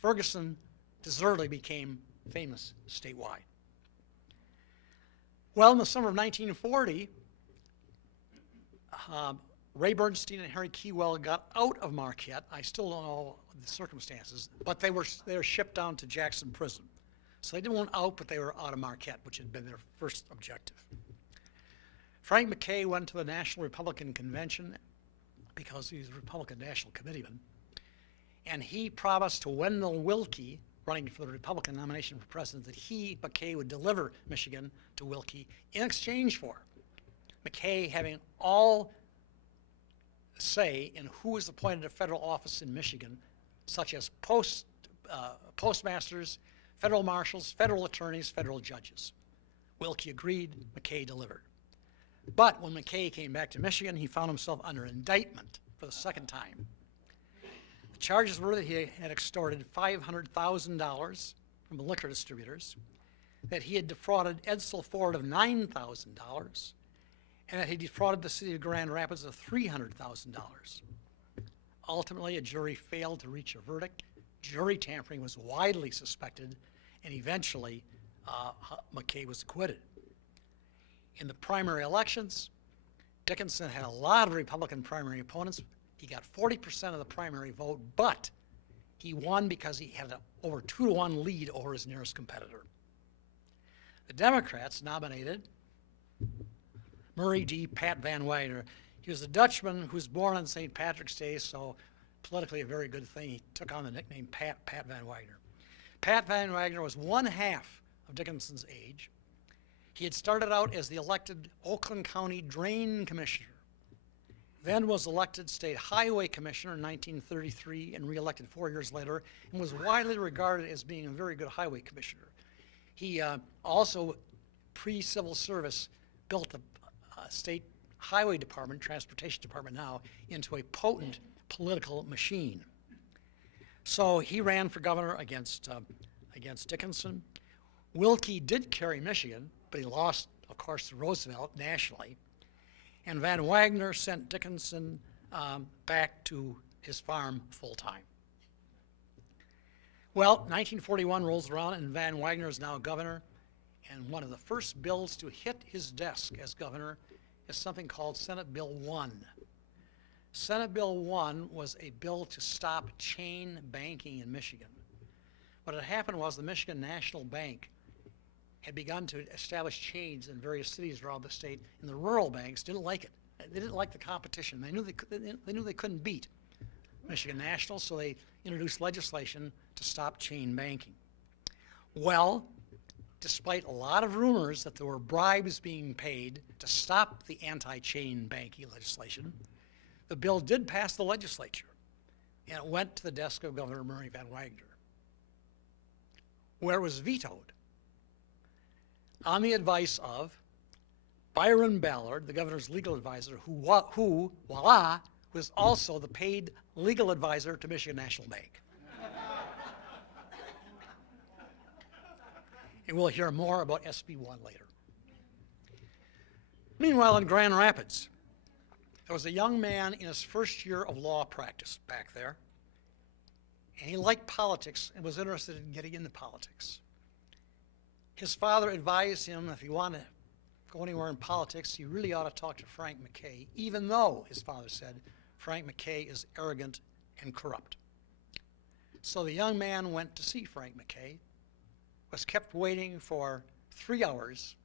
Ferguson deservedly became famous statewide. Well, in the summer of 1940, Ray Bernstein and Harry Keywell got out of Marquette. I still don't know the circumstances, but they were shipped down to Jackson Prison. So they didn't want out, but they were out of Marquette, which had been their first objective. Frank McKay went to the National Republican Convention because he's a Republican National Committeeman, and he promised to Wendell Willkie, running for the Republican nomination for president, that he, McKay, would deliver Michigan to Willkie in exchange for McKay having all say in who is appointed to federal office in Michigan, such as postmasters, federal marshals, federal attorneys, federal judges. Willkie agreed, McKay delivered. But when McKay came back to Michigan, he found himself under indictment for the second time. The charges were that he had extorted $500,000 from liquor distributors, that he had defrauded Edsel Ford of $9,000, and that he defrauded the city of Grand Rapids of $300,000. Ultimately, a jury failed to reach a verdict. Jury tampering was widely suspected, and eventually McKay was acquitted. In the primary elections, Dickinson had a lot of Republican primary opponents. He got 40% of the primary vote, but he won because he had an over 2-to-1 lead over his nearest competitor. The Democrats nominated Murray D. Pat Van Wyder. He was a Dutchman who was born on St. Patrick's Day, so politically a very good thing. He took on the nickname Pat Van Wagner. Pat Van Wagner was one half of Dickinson's age. He had started out as the elected Oakland County Drain Commissioner, then was elected State Highway Commissioner in 1933 and reelected 4 years later, and was widely regarded as being a very good highway commissioner. He also, pre-civil service, built the state highway department, transportation department now, into a potent political machine. So he ran for governor against Dickinson. Wilkie did carry Michigan, but he lost, of course, to Roosevelt nationally. And Van Wagner sent Dickinson back to his farm full-time. Well, 1941 rolls around, and Van Wagner is now governor. And one of the first bills to hit his desk as governor is something called Senate Bill 1. Senate Bill 1 was a bill to stop chain banking in Michigan. What had happened was the Michigan National Bank had begun to establish chains in various cities around the state, and the rural banks didn't like it. They didn't like the competition. They knew they couldn't beat Michigan National, so they introduced legislation to stop chain banking. Well, despite a lot of rumors that there were bribes being paid to stop the anti-chain banking legislation, the bill did pass the legislature, and it went to the desk of Governor Murray Van Wagner, where it was vetoed on the advice of Byron Ballard, the governor's legal advisor, who, voila, was also the paid legal advisor to Michigan National Bank. And we'll hear more about SB 1 later. Meanwhile, in Grand Rapids, there was a young man in his first year of law practice back there, and he liked politics and was interested in getting into politics. His father advised him if you want to go anywhere in politics, you really ought to talk to Frank McKay, even though, his father said, Frank McKay is arrogant and corrupt. So the young man went to see Frank McKay, was kept waiting for 3 hours,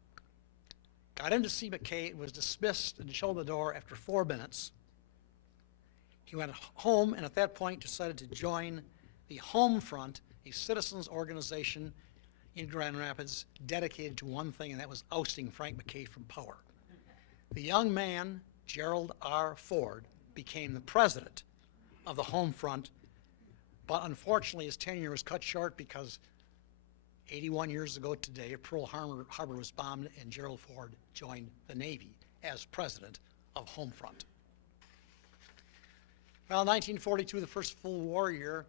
got in to see McKay, was dismissed and shown the door after 4 minutes. He went home and at that point decided to join the Home Front, a citizens organization in Grand Rapids dedicated to one thing, and that was ousting Frank McKay from power. The young man, Gerald R. Ford, became the president of the Home Front, but unfortunately his tenure was cut short because 81 years ago today, Pearl Harbor was bombed and Gerald Ford joined the Navy as president of Home Front. Well, 1942, the first full war year,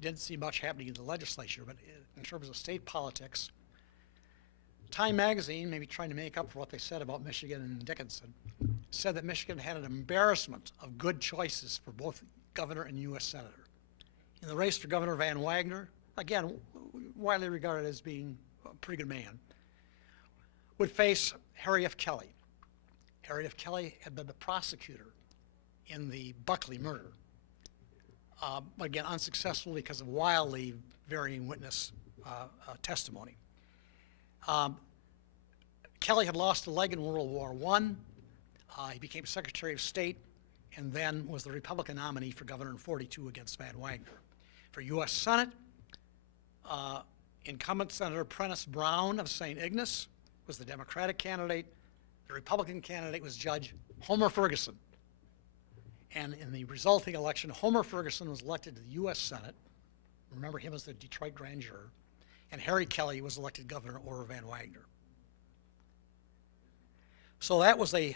didn't see much happening in the legislature, but in terms of state politics, Time magazine, maybe trying to make up for what they said about Michigan and Dickinson, said that Michigan had an embarrassment of good choices for both governor and U.S. senator. In the race for Governor Van Wagner, again, widely regarded as being a pretty good man, would face Harry F. Kelly. Harry F. Kelly had been the prosecutor in the Buckley murder, but again, unsuccessful because of wildly varying witness testimony. Kelly had lost a leg in World War I. He became Secretary of State and then was the Republican nominee for governor in 42 against Van Wagner. For U.S. Senate, incumbent Senator Prentice Brown of St. Ignace was the Democratic candidate. The Republican candidate was Judge Homer Ferguson. And in the resulting election, Homer Ferguson was elected to the U.S. Senate. Remember him as the Detroit grand juror. And Harry Kelly was elected governor over Van Wagner. So that was the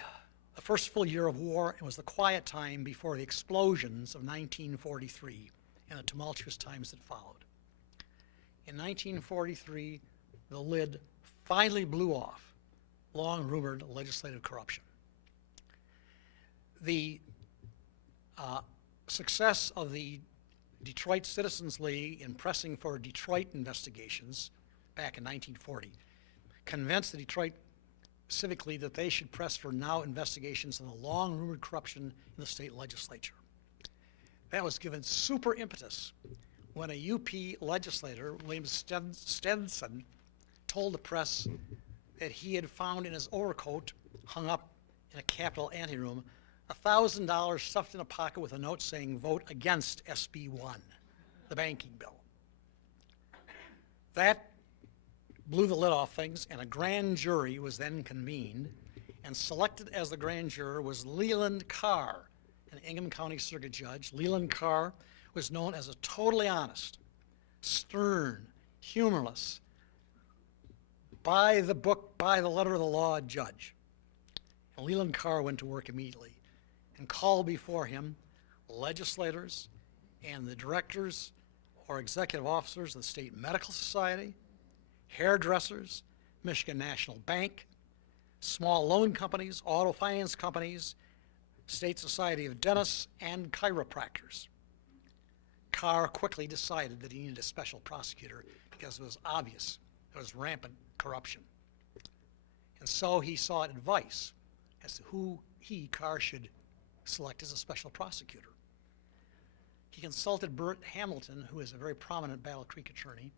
first full year of war. It was the quiet time before the explosions of 1943 and the tumultuous times that followed. In 1943, the lid finally blew off long-rumored legislative corruption. The success of the Detroit Citizens League in pressing for Detroit investigations back in 1940 convinced the Detroit Civic League that they should press for now investigations on the long-rumored corruption in the state legislature. That was given super impetus when a UP legislator, William Stenson, told the press that he had found in his overcoat, hung up in a Capitol anteroom, $1,000 stuffed in a pocket with a note saying, "Vote against SB 1, the banking bill." That blew the lid off things, and a grand jury was then convened, and selected as the grand juror was Leland Carr, an Ingham County Circuit Judge. Leland Carr was known as a totally honest, stern, humorless, by the book, by the letter of the law judge. And Leland Carr went to work immediately and called before him legislators and the directors or executive officers of the State Medical Society, hairdressers, Michigan National Bank, small loan companies, auto finance companies, State Society of Dentists, and chiropractors. Carr quickly decided that he needed a special prosecutor because it was obvious there was rampant corruption. And so he sought advice as to who Carr, should select as a special prosecutor. He consulted Burt Hamilton, who is a very prominent Battle Creek attorney,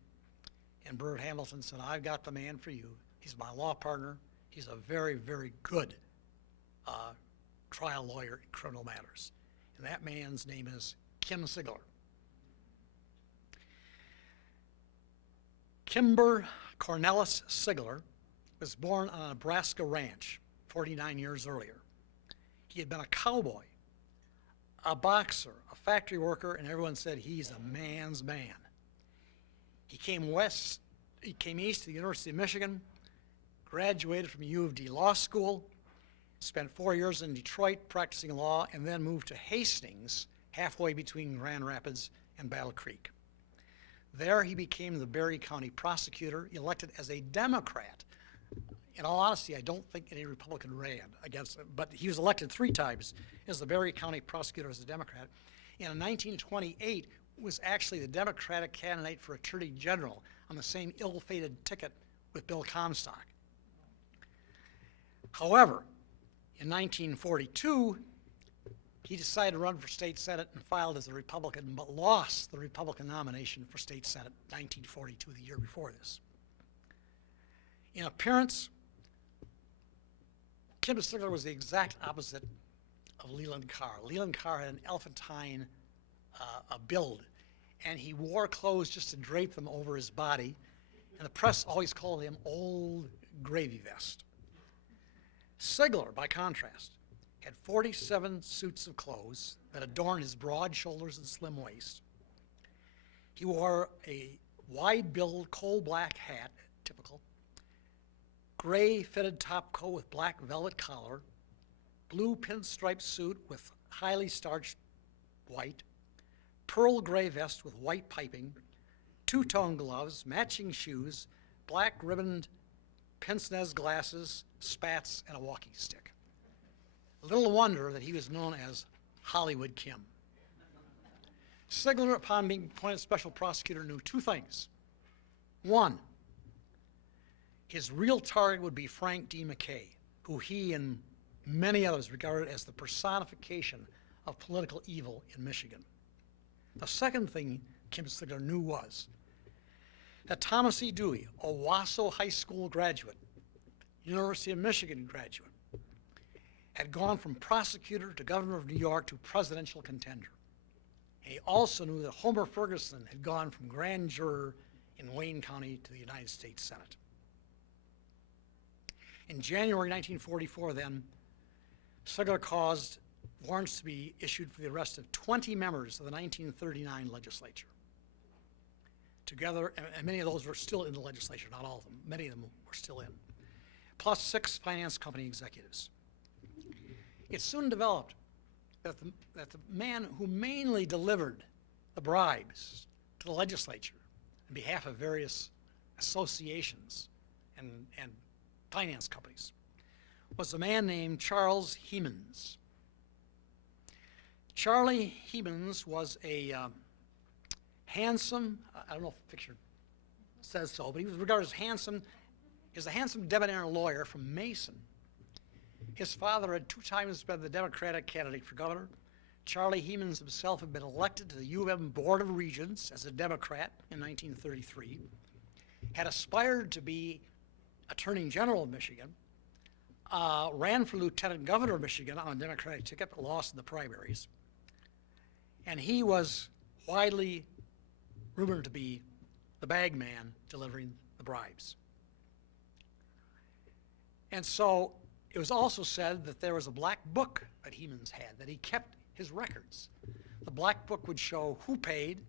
and Burt Hamilton said, "I've got the man for you. He's my law partner. He's a very, very good trial lawyer in criminal matters." And that man's name is Kim Sigler. Kimber Cornelis Sigler was born on a Nebraska ranch 49 years earlier. He had been a cowboy, a boxer, a factory worker, and everyone said he's a man's man. He came east to the University of Michigan, graduated from U of D Law School, spent 4 years in Detroit practicing law, and then moved to Hastings, halfway between Grand Rapids and Battle Creek. There he became the Berry County prosecutor, elected as a Democrat. In all honesty, I don't think any Republican ran against him, but he was elected 3 times as the Berry County prosecutor as a Democrat. And in 1928 was actually the Democratic candidate for Attorney General on the same ill-fated ticket with Bill Comstock. However, in 1942, he decided to run for state senate and filed as a Republican, but lost the Republican nomination for state senate in 1942, the year before this. In appearance, Kim Sigler was the exact opposite of Leland Carr. Leland Carr had an elephantine build, and he wore clothes just to drape them over his body, and the press always called him Old Gravy Vest. Sigler, by contrast, had 47 suits of clothes that adorned his broad shoulders and slim waist. He wore a wide-billed coal-black hat, typical, gray fitted top coat with black velvet collar, blue pinstripe suit with highly starched white, pearl gray vest with white piping, two-tone gloves, matching shoes, black ribboned pince-nez glasses, spats, and a walking stick. Little wonder that he was known as Hollywood Kim. Sigler, upon being appointed special prosecutor, knew 2 things. 1, his real target would be Frank D. McKay, who he and many others regarded as the personification of political evil in Michigan. The second thing Kim Sigler knew was that Thomas E. Dewey, a Owasso High School graduate, University of Michigan graduate, had gone from prosecutor to governor of New York to presidential contender. And he also knew that Homer Ferguson had gone from grand juror in Wayne County to the United States Senate. In January 1944, then, Sigler caused warrants to be issued for the arrest of 20 members of the 1939 legislature. Together, and many of those were still in the legislature, not all of them, many of them were still in, plus 6 finance company executives. It soon developed that the man who mainly delivered the bribes to the legislature on behalf of various associations and finance companies was a man named Charles Hemans. Charlie Hemans was a handsome, I don't know if the picture says so, but he was regarded as handsome. He was a handsome debonair lawyer from Mason. His father had 2 times been the Democratic candidate for governor. Charlie Hemans himself had been elected to the U of M Board of Regents as a Democrat in 1933, had aspired to be Attorney General of Michigan, ran for lieutenant governor of Michigan on a Democratic ticket, but lost in the primaries. And he was widely rumored to be the bag man delivering the bribes. And so it was also said that there was a black book that Hemans had, that he kept his records. The black book would show who paid,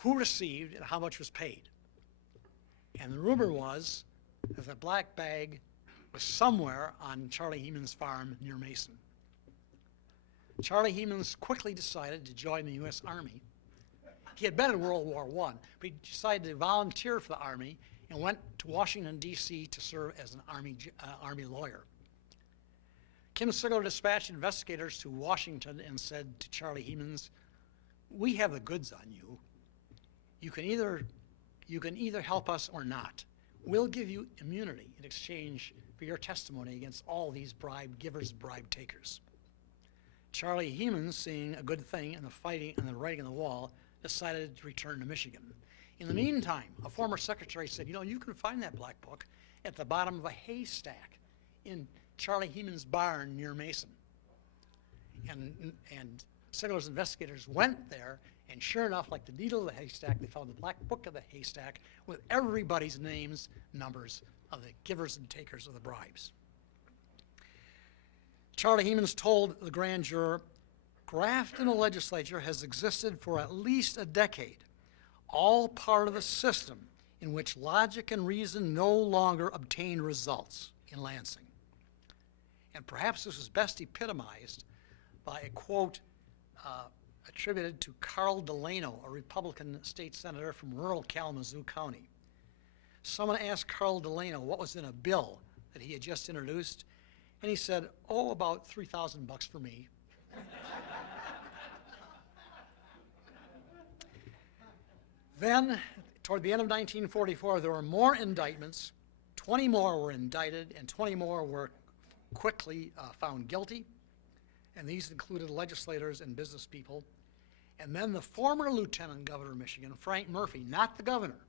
who received, and how much was paid. And the rumor was that the black bag was somewhere on Charlie Hemans' farm near Mason. Charlie Hemans quickly decided to join the U.S. Army. He had been in World War I, but he decided to volunteer for the Army and went to Washington, D.C. to serve as an Army lawyer. Kim Sigler dispatched investigators to Washington and said to Charlie Hemans, "We have the goods on you. You can either help us or not. We'll give you immunity in exchange for your testimony against all these bribe givers, bribe takers." Charlie Hemans, seeing a good thing in the fighting and the writing on the wall, decided to return to Michigan. In the meantime, a former secretary said, you can find that black book at the bottom of a haystack in Charlie Hemans' barn near Mason. And Sigler's investigators went there, and sure enough, like the needle of the haystack, they found the black book of the haystack with everybody's names, numbers of the givers and takers of the bribes. Charlie Hemans told the grand juror, "Graft in the legislature has existed for at least a decade, all part of a system in which logic and reason no longer obtain results," in Lansing. And perhaps this was best epitomized by a quote attributed to Carl Delano, a Republican state senator from rural Kalamazoo County. Someone asked Carl Delano what was in a bill that he had just introduced, and he said, about $3,000 for me. Then, toward the end of 1944, there were more indictments. 20 more were indicted, and 20 more were quickly found guilty. And these included legislators and business people. And then the former lieutenant governor of Michigan, Frank Murphy, not the governor,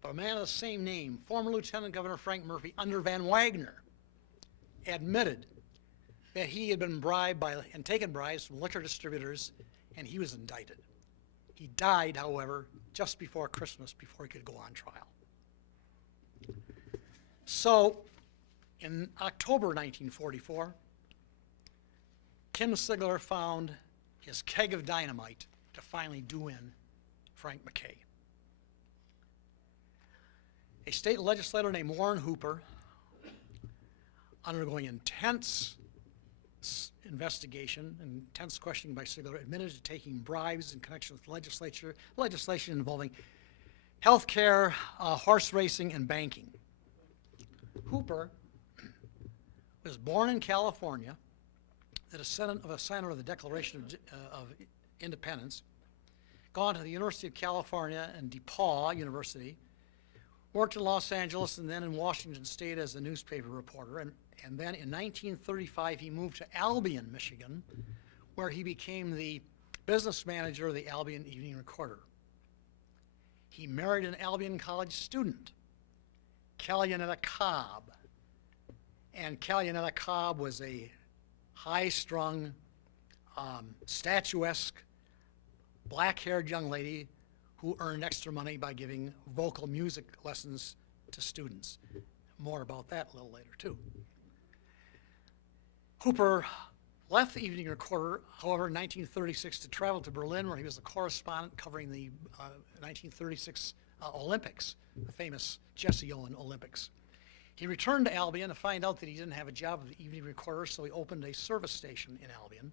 but a man of the same name, former Lieutenant Governor Frank Murphy, under Van Wagner, admitted that he had been bribed and taken bribes from liquor distributors, and he was indicted. He died, however, just before Christmas, before he could go on trial. So, in October 1944, Kim Sigler found his keg of dynamite to finally do in Frank McKay. A state legislator named Warren Hooper, undergoing intense investigation and intense questioning by Sigler, admitted to taking bribes in connection with legislation involving health care, horse racing, and banking. Hooper was born in California, the descendant of a signer of the Declaration of Independence, gone to the University of California and DePaul University, worked in Los Angeles and then in Washington State as a newspaper reporter, and then in 1935 he moved to Albion, Michigan, where he became the business manager of the Albion Evening Recorder. He married an Albion College student, Callionetta Cobb, and Callionetta Cobb was a high-strung, statuesque, black-haired young lady who earned extra money by giving vocal music lessons to students. More about that a little later, too. Hooper left the Evening Recorder, however, in 1936 to travel to Berlin, where he was a correspondent covering the 1936 Olympics, the famous Jesse Owens Olympics. He returned to Albion to find out that he didn't have a job at the Evening Recorder, so he opened a service station in Albion.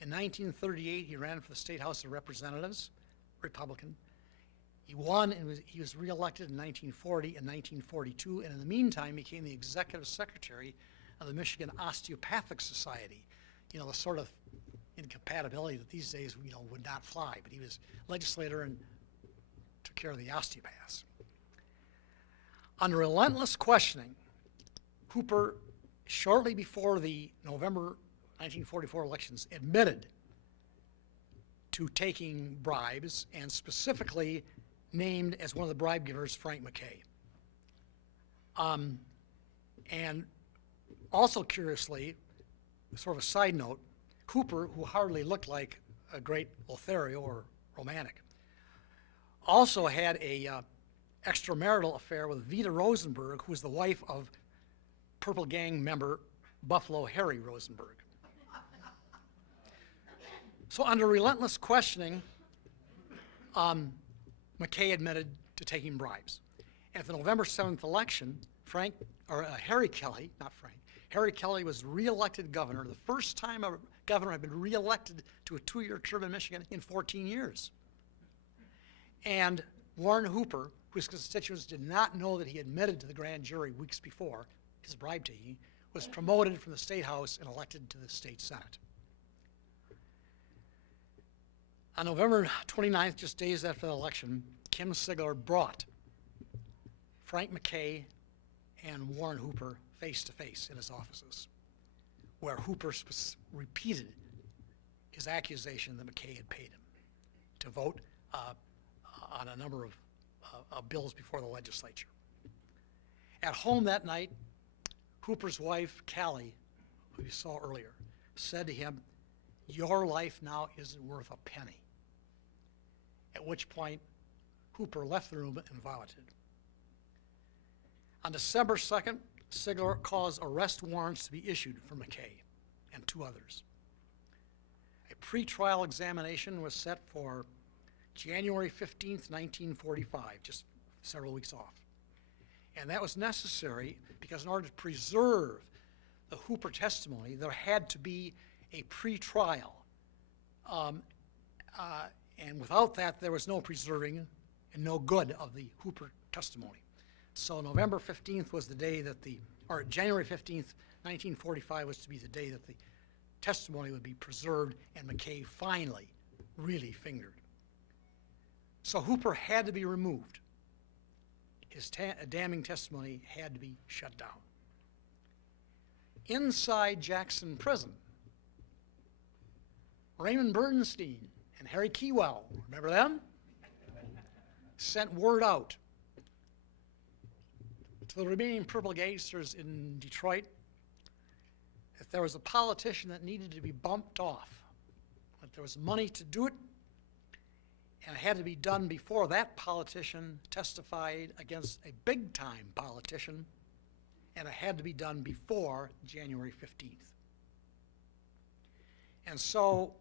In 1938, he ran for the State House of Representatives, Republican. He won, and he was reelected in 1940 and 1942, and in the meantime became the executive secretary of the Michigan Osteopathic Society, the sort of incompatibility that these days would not fly, but he was legislator and took care of the osteopaths. Under relentless questioning, Hooper, shortly before the November 1944 elections, admitted to taking bribes and specifically named as one of the bribe givers Frank McKay. And also curiously, sort of a side note, Hooper, who hardly looked like a great Lothario or romantic, also had a extramarital affair with Vita Rosenberg, who was the wife of Purple Gang member Buffalo Harry Rosenberg. So under relentless questioning, McKay admitted to taking bribes. At the November 7th election, Harry Kelly was reelected governor, the first time a governor had been reelected to a 2-year term in Michigan in 14 years. And Warren Hooper, whose constituents did not know that he admitted to the grand jury weeks before his bribe taking, was promoted from the State House and elected to the State Senate. On November 29th, just days after the election, Kim Sigler brought Frank McKay and Warren Hooper face to face in his offices, where Hooper repeated his accusation that McKay had paid him to vote on a number of bills before the legislature. At home that night, Hooper's wife, Callie, who you saw earlier, said to him, "Your life now isn't worth a penny." At which point, Hooper left the room and vomited. On December 2nd, Sigler caused arrest warrants to be issued for McKay and 2 others. A pretrial examination was set for January 15th, 1945, just several weeks off. And that was necessary because in order to preserve the Hooper testimony, there had to be a pretrial. And without that, there was no preserving and no good of the Hooper testimony. So November 15th was the day that or January 15th, 1945 was to be the day that the testimony would be preserved and McKay finally really fingered. So Hooper had to be removed. His damning testimony had to be shut down. Inside Jackson Prison, Raymond Bernstein and Harry Keywell, remember them? Sent word out to the remaining purple gangsters in Detroit that there was a politician that needed to be bumped off, that there was money to do it, and it had to be done before that politician testified against a big-time politician, and it had to be done before January 15th. And so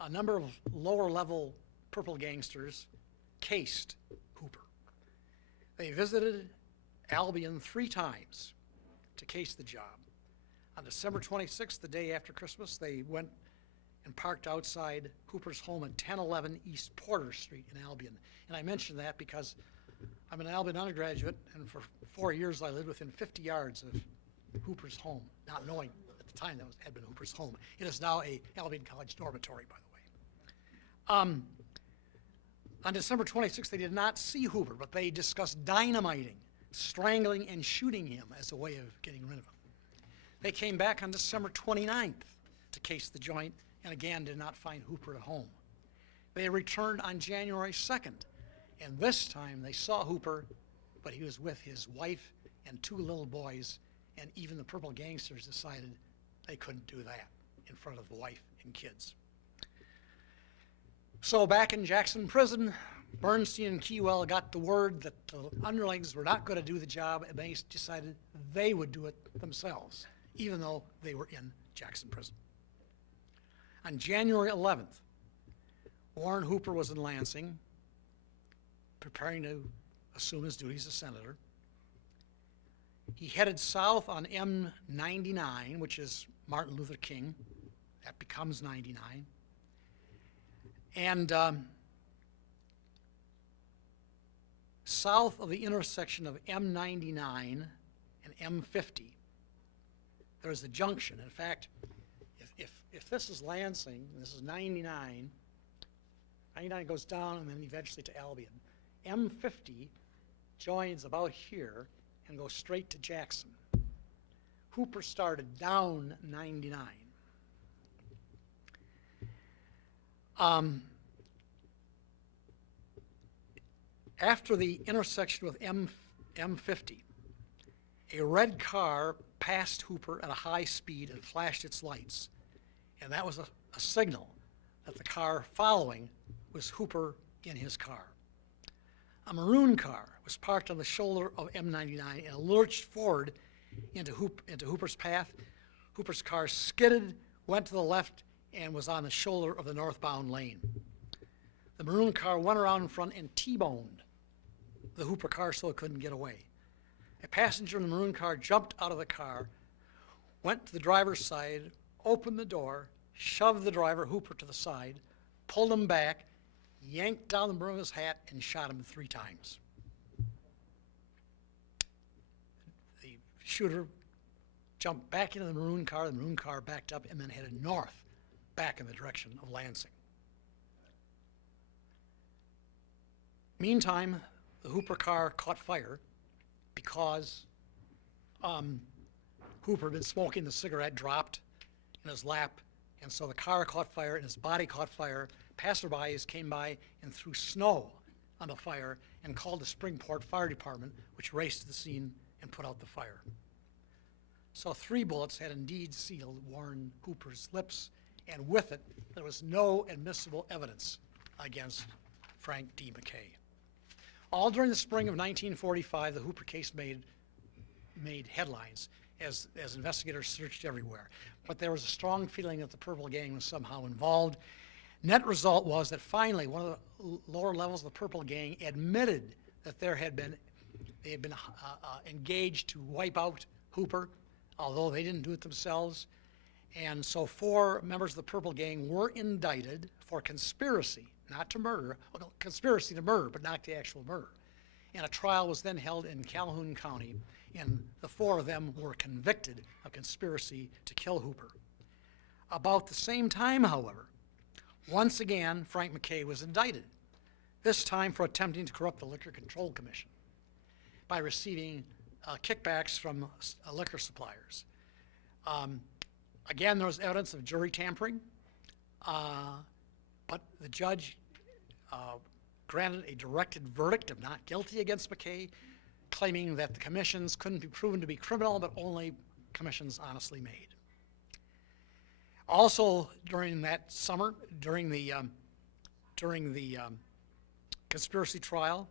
a number of lower-level purple gangsters cased Hooper. They visited Albion 3 times to case the job. On December 26th, the day after Christmas, they went and parked outside Hooper's home at 1011 East Porter Street in Albion. And I mention that because I'm an Albion undergraduate, and for 4 years I lived within 50 yards of Hooper's home, not knowing at the time that had been Hooper's home. It is now a Albion College dormitory, by the way. On December 26th, they did not see Hooper, but they discussed dynamiting, strangling, and shooting him as a way of getting rid of him. They came back on December 29th to case the joint, and again did not find Hooper at home. They returned on January 2nd, and this time they saw Hooper, but he was with his wife and 2 little boys, and even the purple gangsters decided they couldn't do that in front of the wife and kids. So back in Jackson Prison, Bernstein and Keywell got the word that the underlings were not going to do the job, and they decided they would do it themselves, even though they were in Jackson Prison. On January 11th, Warren Hooper was in Lansing, preparing to assume his duties as senator. He headed south on M99, which is Martin Luther King. That becomes 99. And south of the intersection of M99 and M50, there's a junction. In fact, if this is Lansing, and this is 99, 99 goes down and then eventually to Albion. M50 joins about here and goes straight to Jackson. Hooper started down 99. After the intersection with M50, a red car passed Hooper at a high speed and flashed its lights. And that was a signal that the car following was Hooper in his car. A maroon car was parked on the shoulder of M99 and lurched forward into Hooper's path. Hooper's car skidded, went to the left, and was on the shoulder of the northbound lane. The maroon car went around in front and T-boned the Hooper car so it couldn't get away. A passenger in the maroon car jumped out of the car, went to the driver's side, opened the door, shoved the driver, Hooper, to the side, pulled him back, yanked down the brim of his hat, and shot him 3 times. The shooter jumped back into the maroon car backed up, and then headed north, back in the direction of Lansing. Meantime, the Hooper car caught fire because Hooper had been smoking. The cigarette dropped in his lap, and so the car caught fire and his body caught fire. Passerbys came by and threw snow on the fire and called the Springport Fire Department, which raced to the scene and put out the fire. So 3 bullets had indeed sealed Warren Hooper's lips, and with it, there was no admissible evidence against Frank D. McKay. All during the spring of 1945, the Hooper case made headlines as investigators searched everywhere. But there was a strong feeling that the Purple Gang was somehow involved. Net result was that finally one of the lower levels of the Purple Gang admitted that they had been engaged to wipe out Hooper, although they didn't do it themselves. And so 4 members of the Purple Gang were indicted for conspiracy, not to murder, well, conspiracy to murder, but not the actual murder. And a trial was then held in Calhoun County, and the 4 of them were convicted of conspiracy to kill Hooper. About the same time, however, once again, Frank McKay was indicted, this time for attempting to corrupt the Liquor Control Commission by receiving kickbacks from liquor suppliers. Again, there was evidence of jury tampering, but the judge granted a directed verdict of not guilty against McKay, claiming that the commissions couldn't be proven to be criminal, but only commissions honestly made. Also, during that summer, during the conspiracy trial,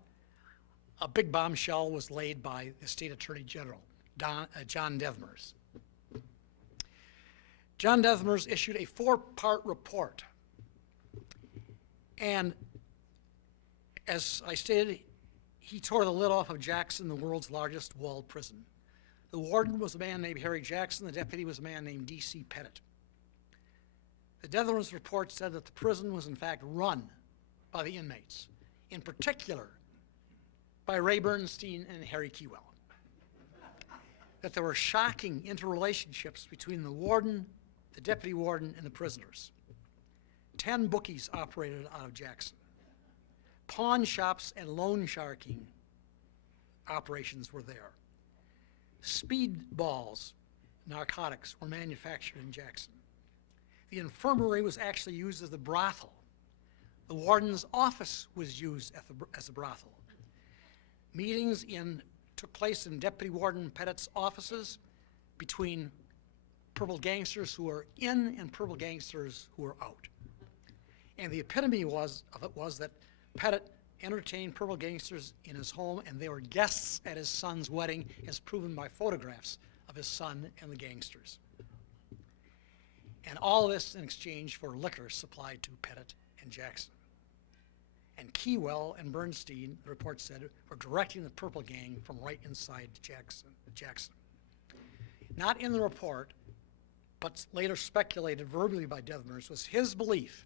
a big bombshell was laid by the state attorney general, John Deathmers. John Deathmers issued a 4-part report. And as I stated, he tore the lid off of Jackson, the world's largest walled prison. The warden was a man named Harry Jackson. The deputy was a man named D.C. Pettit. The Deathmers report said that the prison was in fact run by the inmates, in particular by Ray Bernstein and Harry Keywell. That there were shocking interrelationships between the warden, the deputy warden, and the prisoners. 10 bookies operated out of Jackson. Pawn shops and loan sharking operations were there. Speedballs, narcotics, were manufactured in Jackson. The infirmary was actually used as a brothel. The warden's office was used as a brothel. Meetings took place in Deputy Warden Pettit's offices between purple gangsters who were in and purple gangsters who were out. And the epitome of it was that Pettit entertained purple gangsters in his home, and they were guests at his son's wedding, as proven by photographs of his son and the gangsters. And all this in exchange for liquor supplied to Pettit and Jackson. And Keywell and Bernstein, the report said, were directing the Purple Gang from right inside Jackson. Not in the report, but later speculated verbally by Deathmers, was his belief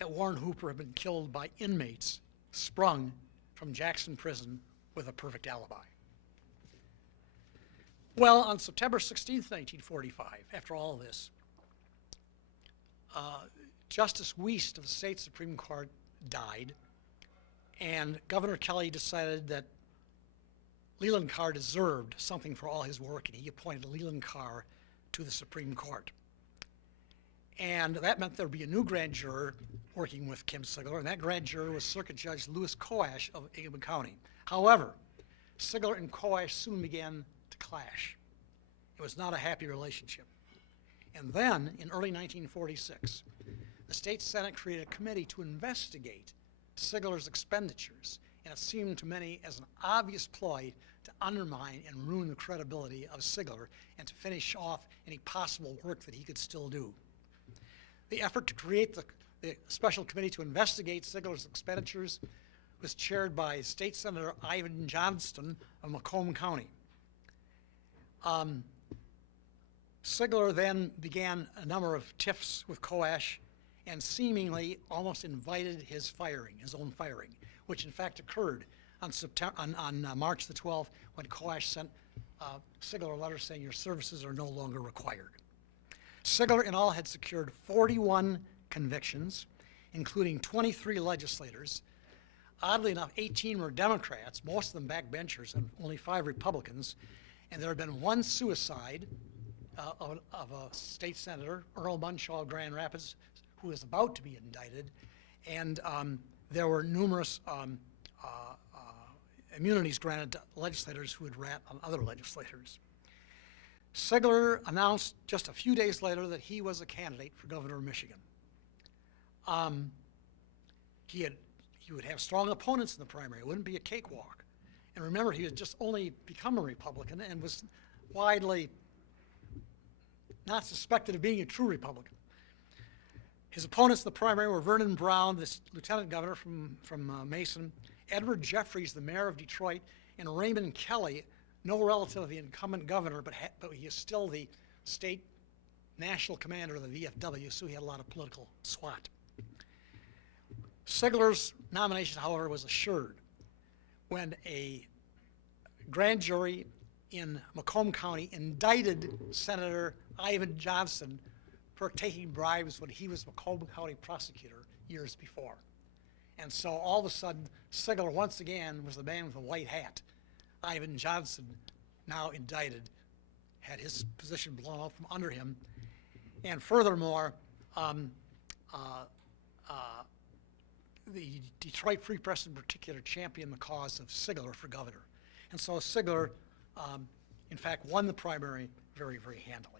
that Warren Hooper had been killed by inmates sprung from Jackson Prison with a perfect alibi. Well, on September 16th, 1945, after all of this, Justice Wiest of the state Supreme Court died, and Governor Kelly decided that Leland Carr deserved something for all his work, and he appointed Leland Carr to the Supreme Court. And that meant there would be a new grand juror working with Kim Sigler, and that grand juror was Circuit Judge Louis Coash of Ingham County. However, Sigler and Coash soon began to clash. It was not a happy relationship. And then, in early 1946, the state Senate created a committee to investigate Sigler's expenditures, and it seemed to many as an obvious ploy to undermine and ruin the credibility of Sigler and to finish off any possible work that he could still do. The effort to create the special committee to investigate Sigler's expenditures was chaired by State Senator Ivan Johnston of Macomb County. Sigler then began a number of tiffs with Coash and seemingly almost invited his own firing, which in fact occurred on March the 12th when Coash sent Sigler a letter saying your services are no longer required. Sigler in all had secured 41 convictions, including 23 legislators. Oddly enough, 18 were Democrats, most of them backbenchers, and only 5 Republicans. And there had been one suicide of a state senator, Earl Munshaw of Grand Rapids, who was about to be indicted. And there were numerous immunities granted to legislators who had rat on other legislators. Sigler announced just a few days later that he was a candidate for governor of Michigan. He would have strong opponents in the primary. It wouldn't be a cakewalk. And remember, he had just only become a Republican and was widely not suspected of being a true Republican. His opponents in the primary were Vernon Brown, this lieutenant governor from Mason, Edward Jeffries, the mayor of Detroit, and Raymond Kelly, no relative of the incumbent governor, but he is still the state national commander of the VFW, so he had a lot of political swat. Sigler's nomination, however, was assured when a grand jury in Macomb County indicted Senator Ivan Johnson for taking bribes when he was Macomb County prosecutor years before. And so all of a sudden, Sigler once again was the man with the white hat. Ivan Johnson, now indicted, had his position blown out from under him. And furthermore, the Detroit Free Press in particular championed the cause of Sigler for governor. And so Sigler, in fact, won the primary very, very handily.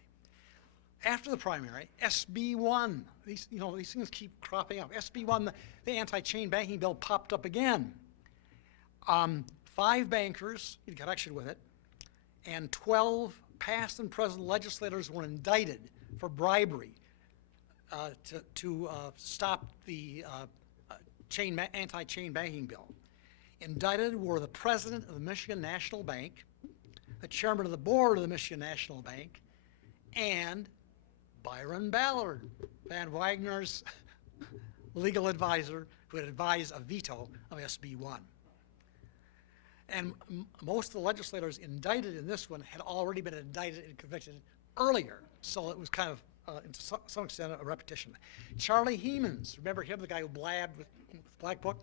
After the primary, SB 1, these things keep cropping up. SB 1, the anti-chain banking bill popped up again. 5 bankers in connection with it, and 12 past and present legislators were indicted for bribery to stop the anti-chain banking bill. Indicted were the president of the Michigan National Bank, the chairman of the board of the Michigan National Bank, and Byron Ballard, Van Wagner's legal advisor, who had advised a veto of SB 1. And most of the legislators indicted in this one had already been indicted and convicted earlier, so it was kind of, to some extent, a repetition. Charlie Hemans, remember him, the guy who blabbed with Black Book?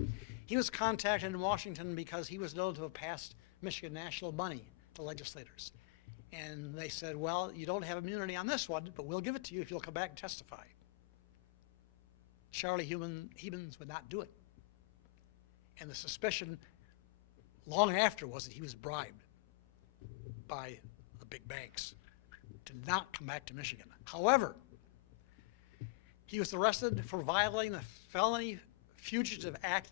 He was contacted in Washington because he was known to have passed Michigan national money to legislators. And they said, well, you don't have immunity on this one, but we'll give it to you if you'll come back and testify. Charlie Hemans would not do it. And the suspicion long after was that he was bribed by the big banks to not come back to Michigan. However, he was arrested for violating the Felony Fugitive Act,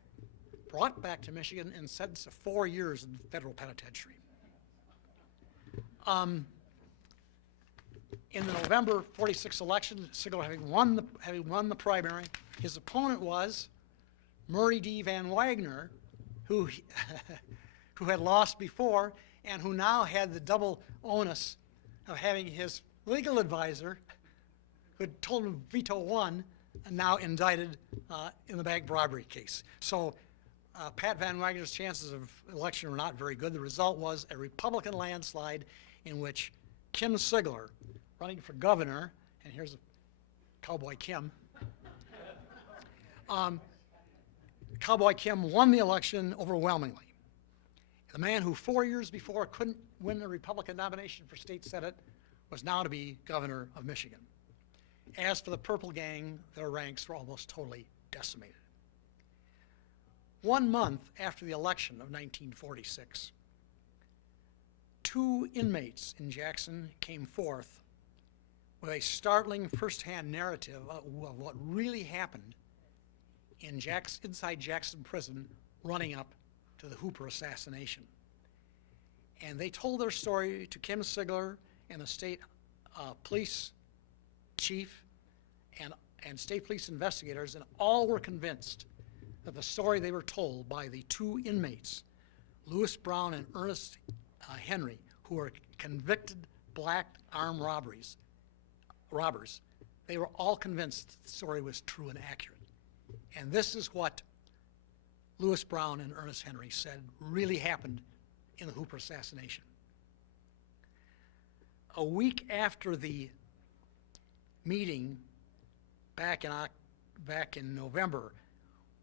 brought back to Michigan, and sentenced to 4 years in federal penitentiary. In the November 46 election, Sigler having won the primary, his opponent was Murray D. Van Wagner, who had lost before and who now had the double onus of having his legal advisor, who had told him veto 1, and now indicted in the bank robbery case. So Pat Van Wagner's chances of election were not very good. The result was a Republican landslide in which Kim Sigler, running for governor, and here's Cowboy Kim, Cowboy Kim won the election overwhelmingly. The man who 4 years before couldn't win the Republican nomination for state senate was now to be governor of Michigan. As for the Purple Gang, their ranks were almost totally decimated. 1 month after the election of 1946, two inmates in Jackson came forth with a startling firsthand narrative of what really happened inside Jackson Prison running up to the Hooper assassination. And they told their story to Kim Sigler and the state police chief and state police investigators, and all were convinced that the story they were told by the two inmates, Lewis Brown and Ernest Henry, who were convicted black armed robbers, they were all convinced the story was true and accurate. And this is what Lewis Brown and Ernest Henry said really happened in the Hooper assassination. A week after the meeting back in November,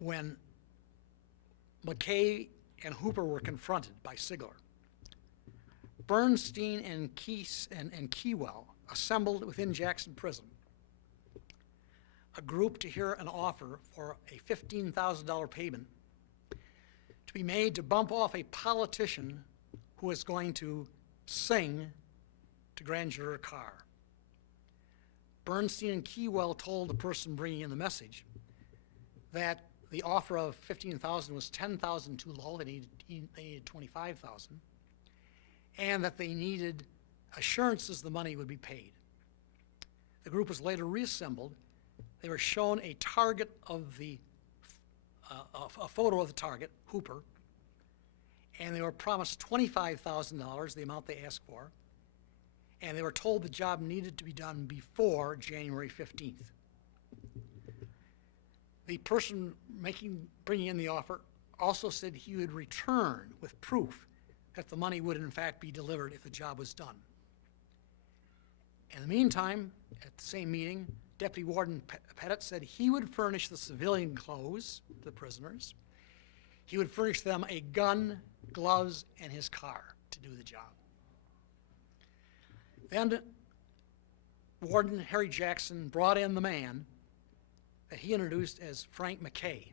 when McKay and Hooper were confronted by Sigler, Bernstein and Keywell assembled within Jackson Prison a group to hear an offer for a $15,000 payment to be made to bump off a politician who was going to sing to Grand Juror Carr. Bernstein and Keywell told the person bringing in the message that the offer of $15,000 was $10,000 too low. They needed $25,000, and that they needed assurances the money would be paid. The group was later reassembled. They were shown a target of a photo of the target, Hooper, and they were promised $25,000, the amount they asked for, and they were told the job needed to be done before January 15th. The person bringing in the offer also said he would return with proof that the money would in fact be delivered if the job was done. In the meantime, at the same meeting, Deputy Warden Pettit said he would furnish the civilian clothes to the prisoners. He would furnish them a gun, gloves, and his car to do the job. Then Warden Harry Jackson brought in the man that he introduced as Frank McKay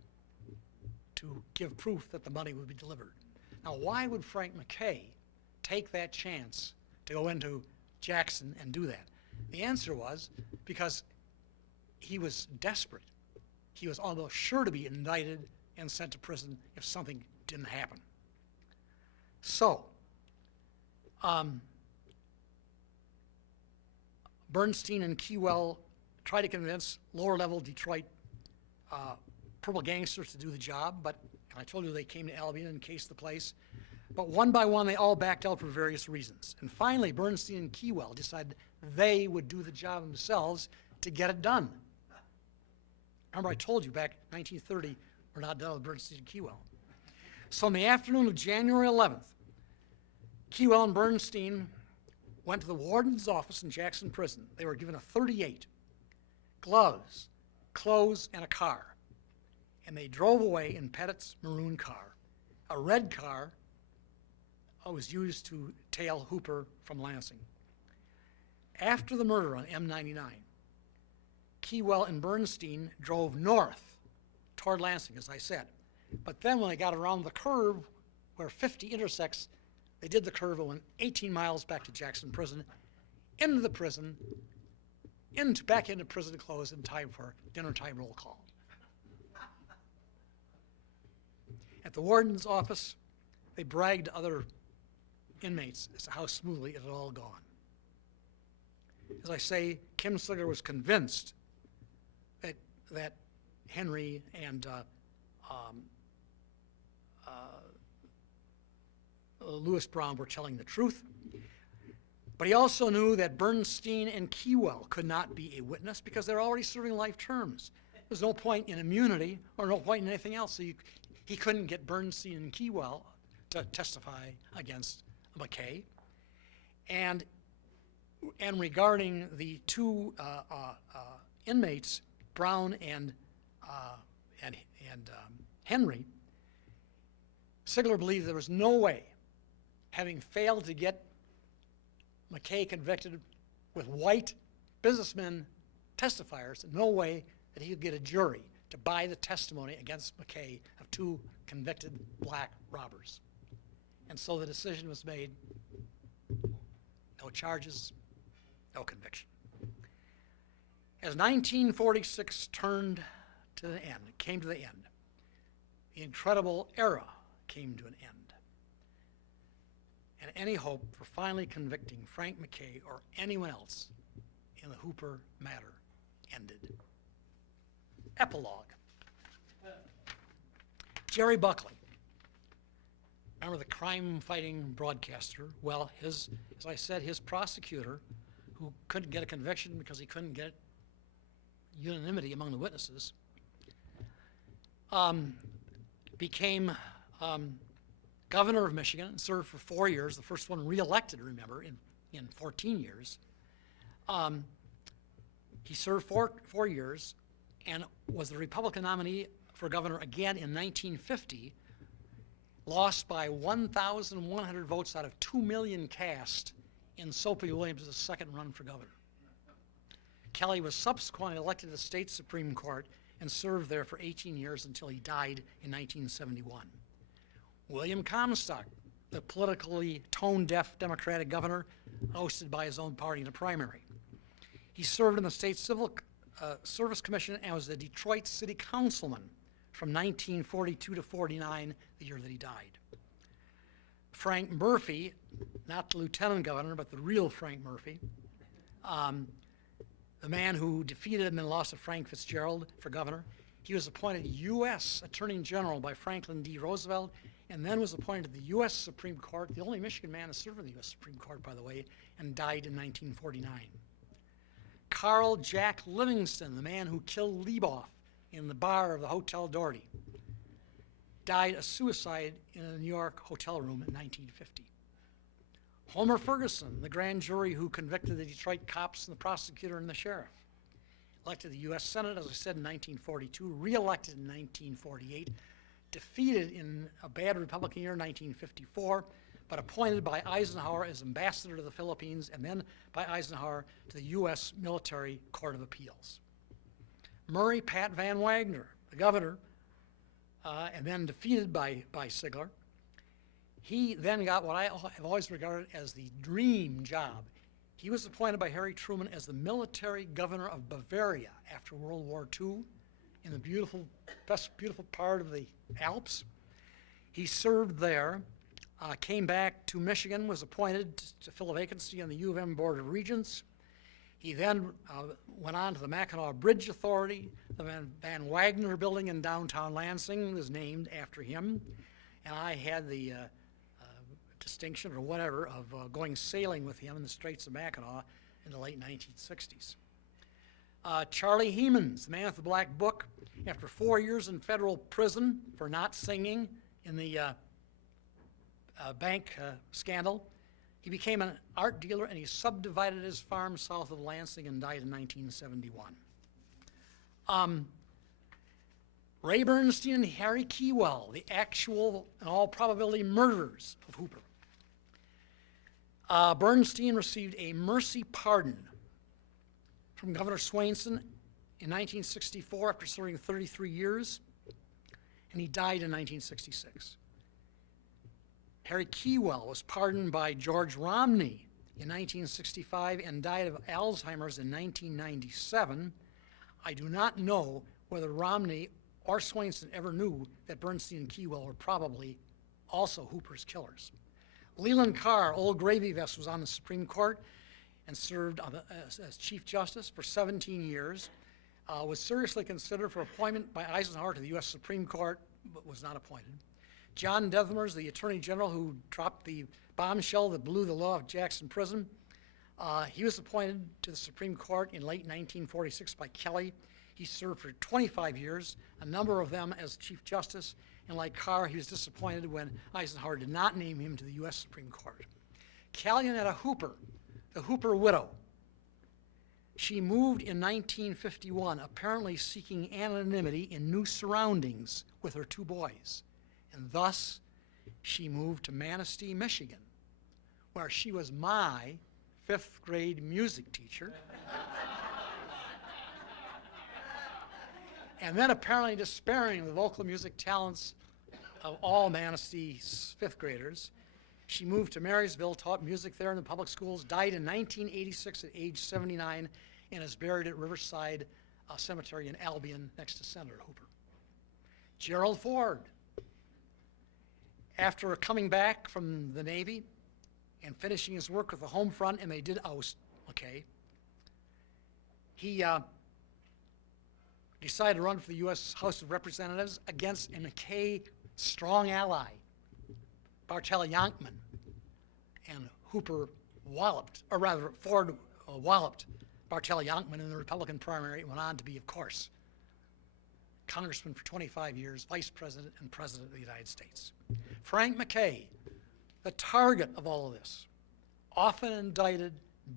to give proof that the money would be delivered. Now, why would Frank McKay take that chance to go into Jackson and do that? The answer was because he was desperate. He was almost sure to be indicted and sent to prison if something didn't happen. So, Bernstein and Keywell tried to convince lower-level Detroit purple gangsters to do the job, but and I told you they came to Albion and cased the place. But one by one, they all backed out for various reasons. And finally, Bernstein and Keywell decided they would do the job themselves to get it done. Remember, I told you back in 1930, we're not done with Bernstein and Keywell. So in the afternoon of January 11th, Keywell and Bernstein went to the warden's office in Jackson Prison. They were given a .38, gloves, clothes, and a car. And they drove away in Pettit's maroon car. A red car was used to tail Hooper from Lansing. After the murder on M99, Keywell and Bernstein drove north toward Lansing, as I said. But then when they got around the curve where 50 intersects, they did the curve and went 18 miles back to Jackson Prison, into the prison, back into prison clothes in time for dinner time roll call. At the warden's office, they bragged to other inmates as to how smoothly it had all gone. As I say, Kim Sigler was convinced that Henry and Lewis Brown were telling the truth. But he also knew that Bernstein and Keywell could not be a witness because they're already serving life terms. There's no point in immunity or no point in anything else. So he couldn't get Bernstein and Keywell to testify against McKay. And regarding the two inmates, Brown and Henry, Sigler believed there was no way, having failed to get McKay convicted with white businessmen testifiers, no way that he could get a jury to buy the testimony against McKay of two convicted black robbers. And so the decision was made No charges, no conviction. As 1946 turned to the end, came to the end, the incredible era came to an end. And any hope for finally convicting Frank McKay or anyone else in the Hooper matter ended. Epilogue. Jerry Buckley. Remember the crime-fighting broadcaster? Well, as I said, his prosecutor, who couldn't get a conviction because he couldn't get unanimity among the witnesses, became governor of Michigan and served for 4 years, the first one reelected, remember, in 14 years. He served 4 years and was the Republican nominee for governor again in 1950, lost by 1,100 votes out of 2 million cast in Soapy Williams' second run for governor. Kelly was subsequently elected to the state Supreme Court and served there for 18 years until he died in 1971. William Comstock, the politically tone-deaf Democratic governor, ousted by his own party in a primary. He served in the state Civil Service Commission and was the Detroit City Councilman from 1942 to 49, the year that he died. Frank Murphy, not the lieutenant governor, but the real Frank Murphy, the man who defeated and then lost to Frank Fitzgerald for governor. He was appointed U.S. Attorney General by Franklin D. Roosevelt and then was appointed to the U.S. Supreme Court, the only Michigan man to serve in the U.S. Supreme Court, by the way, and died in 1949. Carl Jack Livingston, the man who killed Leboff in the bar of the Hotel Doherty, died a suicide in a New York hotel room in 1950. Homer Ferguson, the grand jury who convicted the Detroit cops and the prosecutor and the sheriff, elected to the U.S. Senate, as I said, in 1942, reelected in 1948, defeated in a bad Republican year in 1954, but appointed by Eisenhower as ambassador to the Philippines and then by Eisenhower to the U.S. Military Court of Appeals. Murray Pat Van Wagner, the governor, and then defeated by Sigler. He then got what I have always regarded as the dream job. He was appointed by Harry Truman as the military governor of Bavaria after World War II in the best beautiful part of the Alps. He served there, came back to Michigan, was appointed to fill a vacancy on the U of M Board of Regents. He then went on to the Mackinac Bridge Authority. The Van Wagner building in downtown Lansing was named after him. And I had the distinction or whatever of going sailing with him in the Straits of Mackinac in the late 1960s. Charlie Hemans, the man with the black book, after 4 years in federal prison for not singing in the bank scandal, he became an art dealer and he subdivided his farm south of Lansing and died in 1971. Ray Bernstein and Harry Keywell, the actual, in all probability, murderers of Hooper. Bernstein received a mercy pardon from Governor Swainson in 1964 after serving 33 years, and he died in 1966. Harry Keywell was pardoned by George Romney in 1965 and died of Alzheimer's in 1997. I do not know whether Romney or Swainson ever knew that Bernstein and Keywell were probably also Hooper's killers. Leland Carr, old gravy vest, was on the Supreme Court and served as Chief Justice for 17 years, was seriously considered for appointment by Eisenhower to the U.S. Supreme Court, but was not appointed. John Deathermers, the Attorney General who dropped the bombshell that blew the law of Jackson Prison, he was appointed to the Supreme Court in late 1946 by Kelly. He served for 25 years, a number of them as Chief Justice, and like Carr, he was disappointed when Eisenhower did not name him to the U.S. Supreme Court. Callionetta Hooper, the Hooper widow, she moved in 1951, apparently seeking anonymity in new surroundings with her 2 boys. And thus, she moved to Manistee, Michigan, where she was my 5th grade music teacher. And then apparently despairing of the vocal music talents of all Manistee's 5th graders, She moved to Marysville, taught music there in the public schools, died in 1986 at age 79, and is buried at Riverside Cemetery in Albion next to Senator Hooper. Gerald Ford, after coming back from the Navy and finishing his work with the home front, and they did oust McKay, he decided to run for the U.S. House of Representatives against a McKay strong ally, Bartell Yankman, and Hooper walloped, or rather Ford walloped Bartell Yankman in the Republican primary and went on to be, of course, congressman for 25 years, vice president and president of the United States. Frank McKay, the target of all of this, often indicted,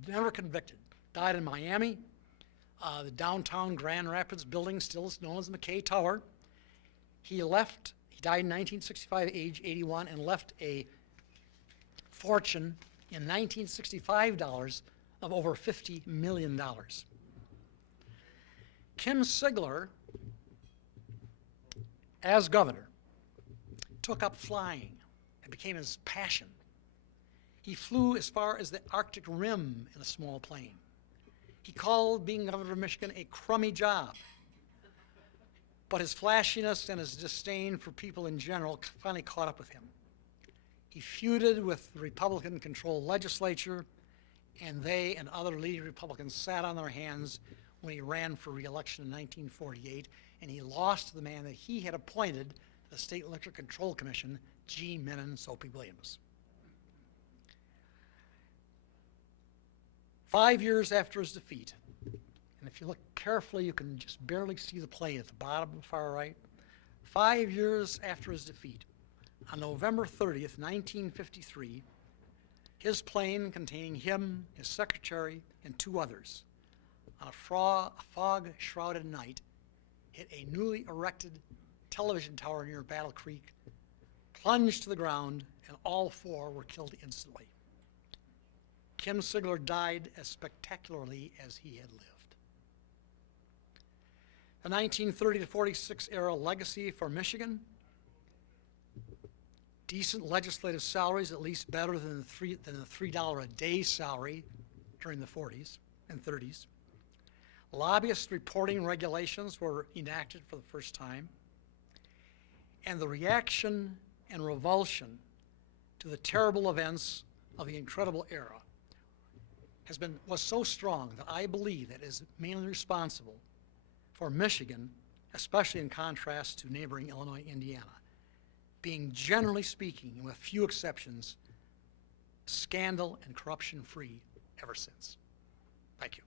never convicted, died in Miami. The downtown Grand Rapids building still is known as the McKay Tower. He died in 1965 at age 81 and left a fortune in 1965 dollars of over $50 million. Kim Sigler, as governor, took up flying. It became his passion. He flew as far as the Arctic Rim in a small plane. He called being governor of Michigan a crummy job. But his flashiness and his disdain for people in general finally caught up with him. He feuded with the Republican-controlled legislature, and they and other leading Republicans sat on their hands when he ran for re-election in 1948, and he lost to the man that he had appointed to the State Electric Control Commission, G. Menon Soapy Williams. 5 years after his defeat, and if you look carefully, you can just barely see the plane at the bottom, far right. 5 years after his defeat, on November 30th, 1953, his plane containing him, his secretary, and 2 others, on a fog-shrouded night, hit a newly erected television tower near Battle Creek, plunged to the ground, and all 4 were killed instantly. Kim Sigler died as spectacularly as he had lived. The 1930 to 46 era legacy for Michigan: decent legislative salaries, at least better than the $3 a day salary during the 40s and 30s. Lobbyist reporting regulations were enacted for the first time. And the reaction and revulsion to the terrible events of the incredible era was so strong that I believe it is mainly responsible for Michigan, especially in contrast to neighboring Illinois, Indiana, being, generally speaking, and with few exceptions, scandal and corruption-free ever since. Thank you.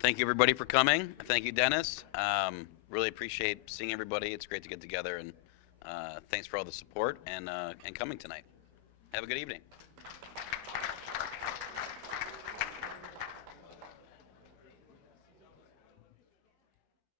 Thank you, everybody, for coming. Thank you, Dennis. Really appreciate seeing everybody. It's great to get together, and thanks for all the support and coming tonight. Have a good evening.